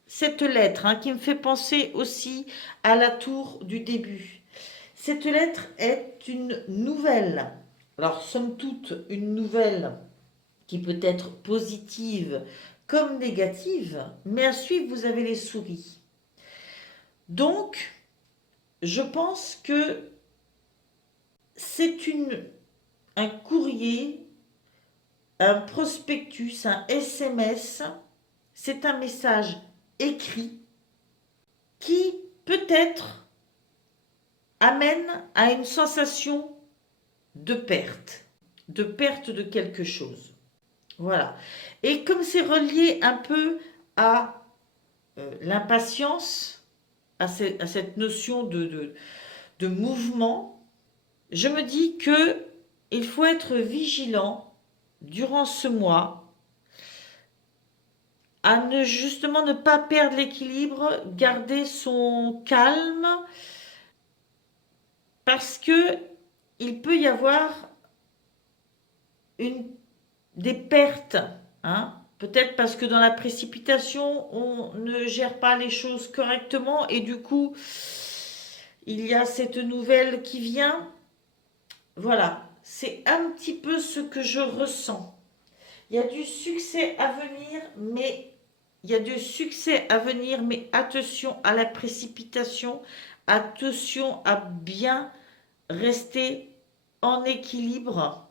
cette lettre qui me fait penser aussi à la tour du début. Cette lettre est une nouvelle. Alors, somme toute, une nouvelle qui peut être positive comme négative, mais à suivre, vous avez les souris. Donc, je pense que c'est un courrier, un prospectus, un SMS, c'est un message écrit qui peut-être amène à une sensation de perte de quelque chose. Voilà. Et comme c'est relié un peu à l'impatience à cette notion de mouvement, je me dis que il faut être vigilant durant ce mois à justement ne pas perdre l'équilibre, garder son calme, parce que il peut y avoir des pertes, hein. Peut-être parce que dans la précipitation, on ne gère pas les choses correctement et du coup, il y a cette nouvelle qui vient. Voilà, c'est un petit peu ce que je ressens. Il y a du succès à venir, mais attention à la précipitation, attention à bien rester en équilibre.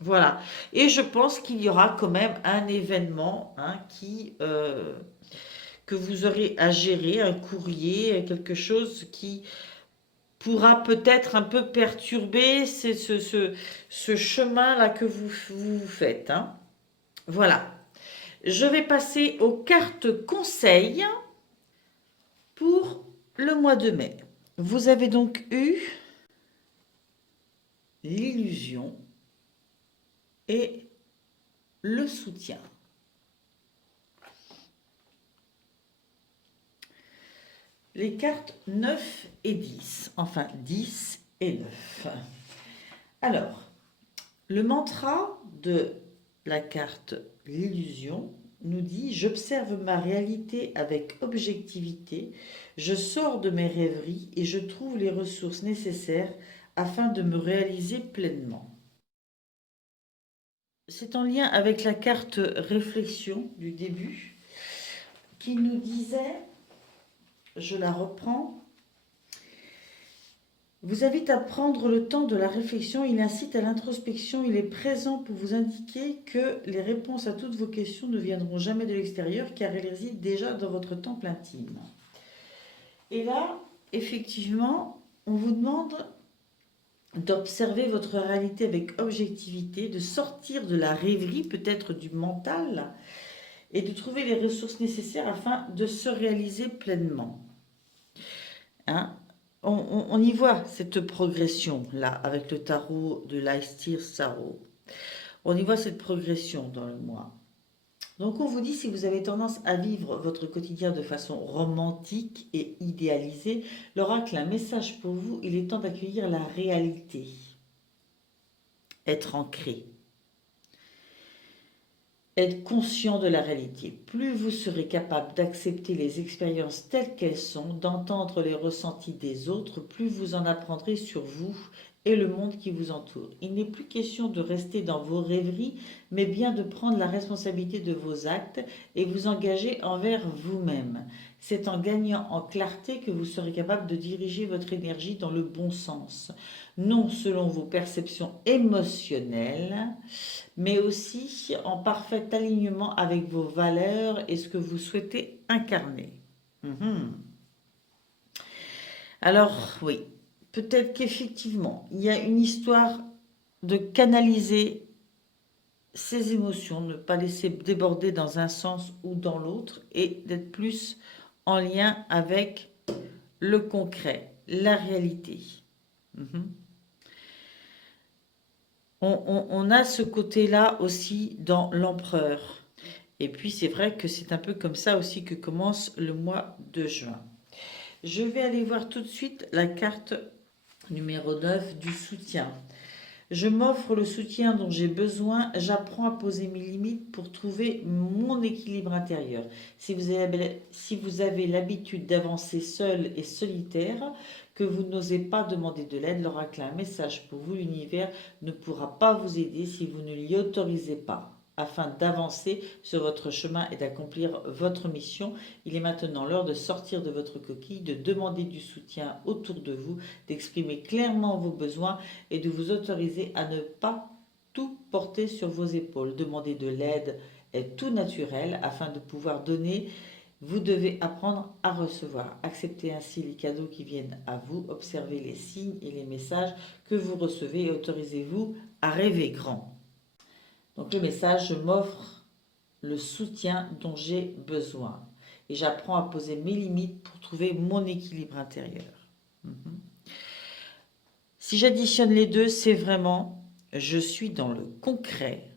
Voilà. Et je pense qu'il y aura quand même un événement, hein, que vous aurez à gérer, un courrier, quelque chose qui pourra peut-être un peu perturber ce chemin-là que vous faites, hein. Voilà. Je vais passer aux cartes conseils pour le mois de mai. Vous avez donc eu l'illusion et le soutien. Les cartes 9 et 10, enfin 10 et 9. Alors, le mantra de la carte l'illusion nous dit: j'observe ma réalité avec objectivité, je sors de mes rêveries et je trouve les ressources nécessaires afin de me réaliser pleinement. C'est en lien avec la carte réflexion du début qui nous disait, je la reprends, vous invite à prendre le temps de la réflexion, il incite à l'introspection, il est présent pour vous indiquer que les réponses à toutes vos questions ne viendront jamais de l'extérieur car elles résident déjà dans votre temple intime. Et là, effectivement, on vous demande d'observer votre réalité avec objectivité, de sortir de la rêverie, peut-être du mental, et de trouver les ressources nécessaires afin de se réaliser pleinement. Hein? On y voit cette progression-là, avec le tarot de l'Aestir Tarot. On y voit cette progression dans le mois. Donc on vous dit, si vous avez tendance à vivre votre quotidien de façon romantique et idéalisée, l'oracle a un message pour vous, il est temps d'accueillir la réalité. Être ancré. Être conscient de la réalité. Plus vous serez capable d'accepter les expériences telles qu'elles sont, d'entendre les ressentis des autres, plus vous en apprendrez sur vous et le monde qui vous entoure. Il n'est plus question de rester dans vos rêveries, mais bien de prendre la responsabilité de vos actes et vous engager envers vous-même. C'est en gagnant en clarté que vous serez capable de diriger votre énergie dans le bon sens, non selon vos perceptions émotionnelles, mais aussi en parfait alignement avec vos valeurs et ce que vous souhaitez incarner. Alors oui, peut-être qu'effectivement, il y a une histoire de canaliser ses émotions, ne pas laisser déborder dans un sens ou dans l'autre et d'être plus en lien avec le concret, la réalité. On a ce côté-là aussi dans l'empereur. Et puis c'est vrai que c'est un peu comme ça aussi que commence le mois de juin. Je vais aller voir tout de suite la carte numéro 9 du soutien. Je m'offre le soutien dont j'ai besoin, j'apprends à poser mes limites pour trouver mon équilibre intérieur. Si vous avez l'habitude d'avancer seul et solitaire, que vous n'osez pas demander de l'aide, l'oracle a un message pour vous, l'univers ne pourra pas vous aider si vous ne l'y autorisez pas. Afin d'avancer sur votre chemin et d'accomplir votre mission, il est maintenant l'heure de sortir de votre coquille, de demander du soutien autour de vous, d'exprimer clairement vos besoins et de vous autoriser à ne pas tout porter sur vos épaules. Demander de l'aide est tout naturel. Afin de pouvoir donner, vous devez apprendre à recevoir. Acceptez ainsi les cadeaux qui viennent à vous. Observez les signes et les messages que vous recevez et autorisez-vous à rêver grand. Donc le message, je m'offre le soutien dont j'ai besoin. et j'apprends à poser mes limites pour trouver mon équilibre intérieur. Mhm. Si j'additionne les deux, c'est vraiment, je suis dans le concret.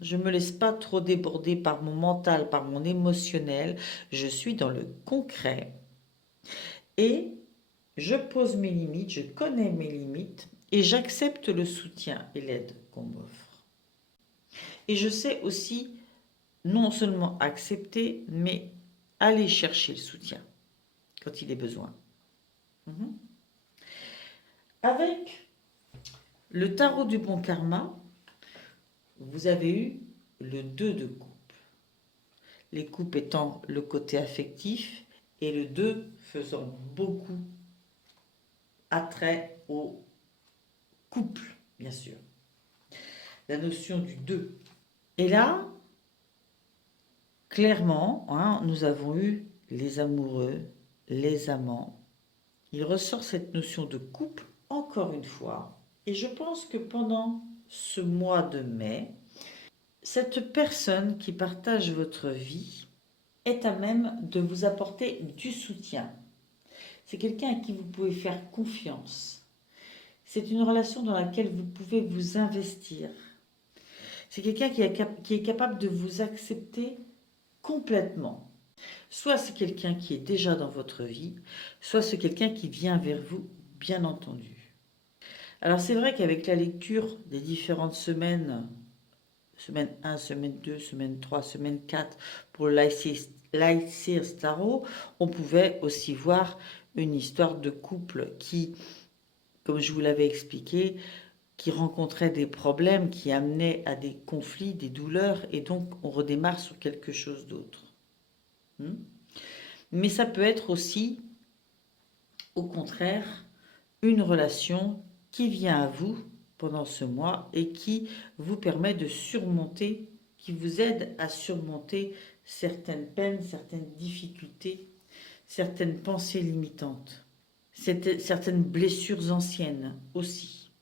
Je ne me laisse pas trop déborder par mon mental, par mon émotionnel. Je suis dans le concret. Et je pose mes limites, je connais mes limites et j'accepte le soutien et l'aide qu'on m'offre. Et je sais aussi non seulement accepter, mais aller chercher le soutien quand il est besoin. Mhm. Avec le tarot du bon karma, vous avez eu le 2 de coupe. Les coupes étant le côté affectif et le 2 faisant beaucoup attrait au couple, bien sûr. La notion du 2. Et là, clairement, hein, nous avons eu les amoureux, les amants. Il ressort cette notion de couple encore une fois. Et je pense que pendant ce mois de mai, cette personne qui partage votre vie est à même de vous apporter du soutien. C'est quelqu'un à qui vous pouvez faire confiance. C'est une relation dans laquelle vous pouvez vous investir. C'est quelqu'un qui est capable de vous accepter complètement. Soit c'est quelqu'un qui est déjà dans votre vie, soit c'est quelqu'un qui vient vers vous, bien entendu. Alors c'est vrai qu'avec la lecture des différentes semaines, semaine 1, semaine 2, semaine 3, semaine 4, pour le Lightseers Tarot, on pouvait aussi voir une histoire de couple qui, comme je vous l'avais expliqué, qui rencontrait des problèmes, qui amenaient à des conflits, des douleurs, et donc on redémarre sur quelque chose d'autre. Mais ça peut être aussi, au contraire, une relation qui vient à vous pendant ce mois et qui vous permet de surmonter, qui vous aide à surmonter certaines peines, certaines difficultés, certaines pensées limitantes, certaines blessures anciennes aussi.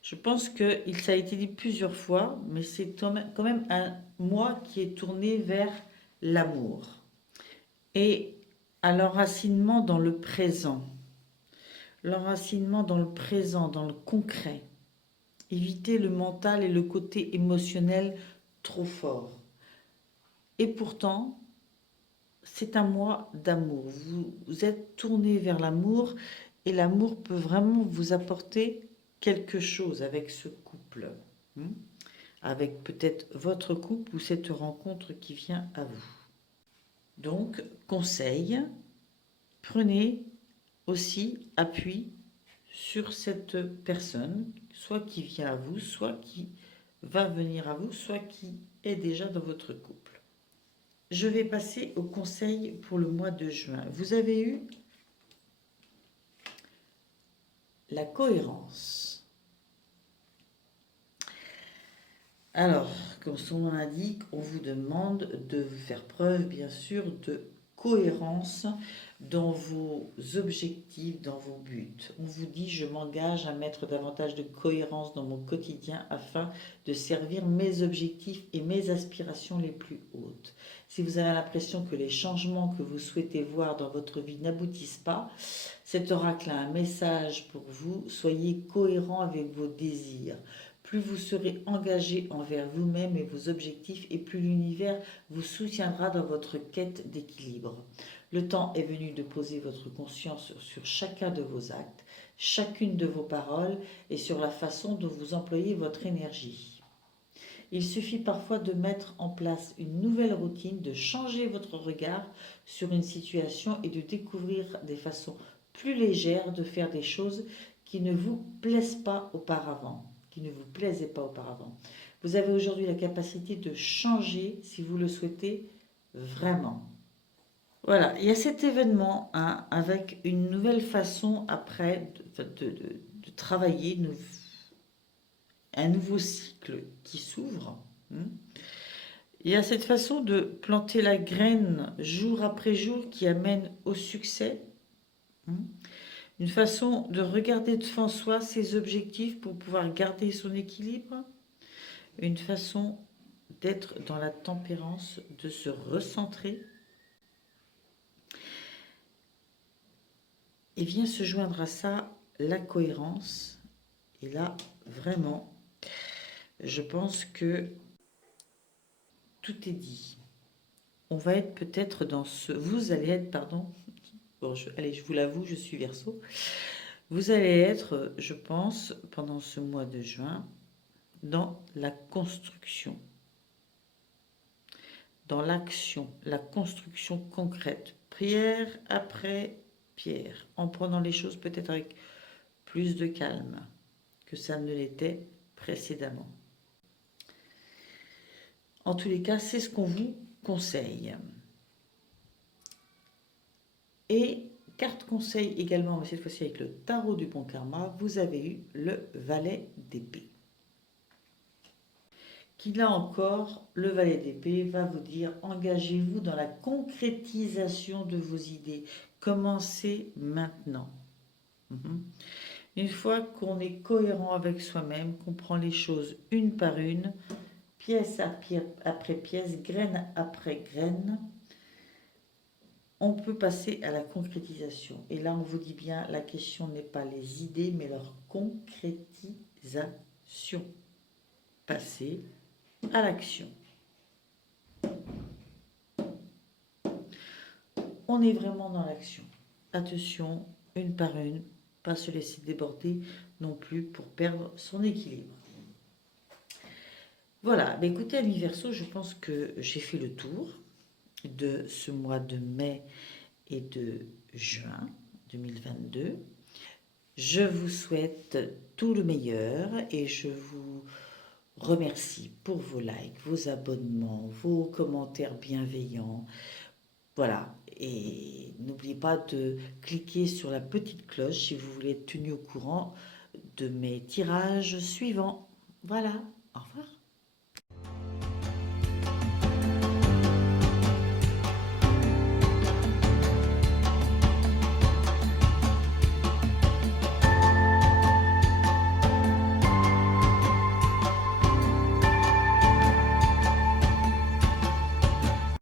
Je pense que ça a été dit plusieurs fois, mais c'est quand même un mois qui est tourné vers l'amour et à l'enracinement dans le présent. L'enracinement dans le présent, dans le concret. Éviter le mental et le côté émotionnel trop fort. Et pourtant, c'est un mois d'amour. Vous êtes tourné vers l'amour et l'amour peut vraiment vous apporter quelque chose avec ce couple. Avec peut-être votre couple ou cette rencontre qui vient à vous. Donc, conseil, prenez aussi appui sur cette personne, soit qui vient à vous, soit qui va venir à vous, soit qui est déjà dans votre couple. Je vais passer au conseil pour le mois de juin. Vous avez eu la cohérence. Alors, comme son nom l'indique, on vous demande de faire preuve, bien sûr, de cohérence dans vos objectifs, dans vos buts. On vous dit, je m'engage à mettre davantage de cohérence dans mon quotidien afin de servir mes objectifs et mes aspirations les plus hautes. Si vous avez l'impression que les changements que vous souhaitez voir dans votre vie n'aboutissent pas, cet oracle a un message pour vous. Soyez cohérent avec vos désirs. Plus vous serez engagé envers vous-même et vos objectifs, et plus l'univers vous soutiendra dans votre quête d'équilibre. Le temps est venu de poser votre conscience sur chacun de vos actes, chacune de vos paroles et sur la façon dont vous employez votre énergie. Il suffit parfois de mettre en place une nouvelle routine, de changer votre regard sur une situation et de découvrir des façons plus légères de faire des choses qui ne vous plaisent pas auparavant. Ne vous plaisait pas auparavant. Vous avez aujourd'hui la capacité de changer si vous le souhaitez vraiment. Voilà, il y a cet événement avec une nouvelle façon après de travailler, un nouveau cycle qui s'ouvre. Il y a cette façon de planter la graine jour après jour qui amène au succès. Une façon de regarder devant soi ses objectifs pour pouvoir garder son équilibre. Une façon d'être dans la tempérance, de se recentrer. Et vient se joindre à ça la cohérence. Et là, vraiment, je pense que tout est dit. On va être peut-être dans ce... Vous allez être, pardon. Bon, allez, je vous l'avoue, je suis Verseau. Vous allez être, je pense, pendant ce mois de juin, dans la construction, dans l'action, la construction concrète, prière après pierre, en prenant les choses peut-être avec plus de calme que ça ne l'était précédemment. En tous les cas, c'est ce qu'on vous conseille. Et carte conseil également, mais cette fois-ci avec le tarot du bon karma, vous avez eu le valet d'épée. Qui là encore, le valet d'épée va vous dire engagez-vous dans la concrétisation de vos idées. Commencez maintenant. Une fois qu'on est cohérent avec soi-même, qu'on prend les choses une par une, pièce après pièce, graine après graine, on peut passer à la concrétisation. Et là, on vous dit bien, la question n'est pas les idées, mais leur concrétisation. Passer à l'action. On est vraiment dans l'action. Attention, une par une, pas se laisser déborder non plus pour perdre son équilibre. Voilà, écoutez, amis Verseau, je pense que j'ai fait le tour de ce mois de mai et de juin 2022. Je vous souhaite tout le meilleur et je vous remercie pour vos likes, vos abonnements, vos commentaires bienveillants. Voilà, et n'oubliez pas de cliquer sur la petite cloche si vous voulez être tenu au courant de mes tirages suivants. Voilà, au revoir.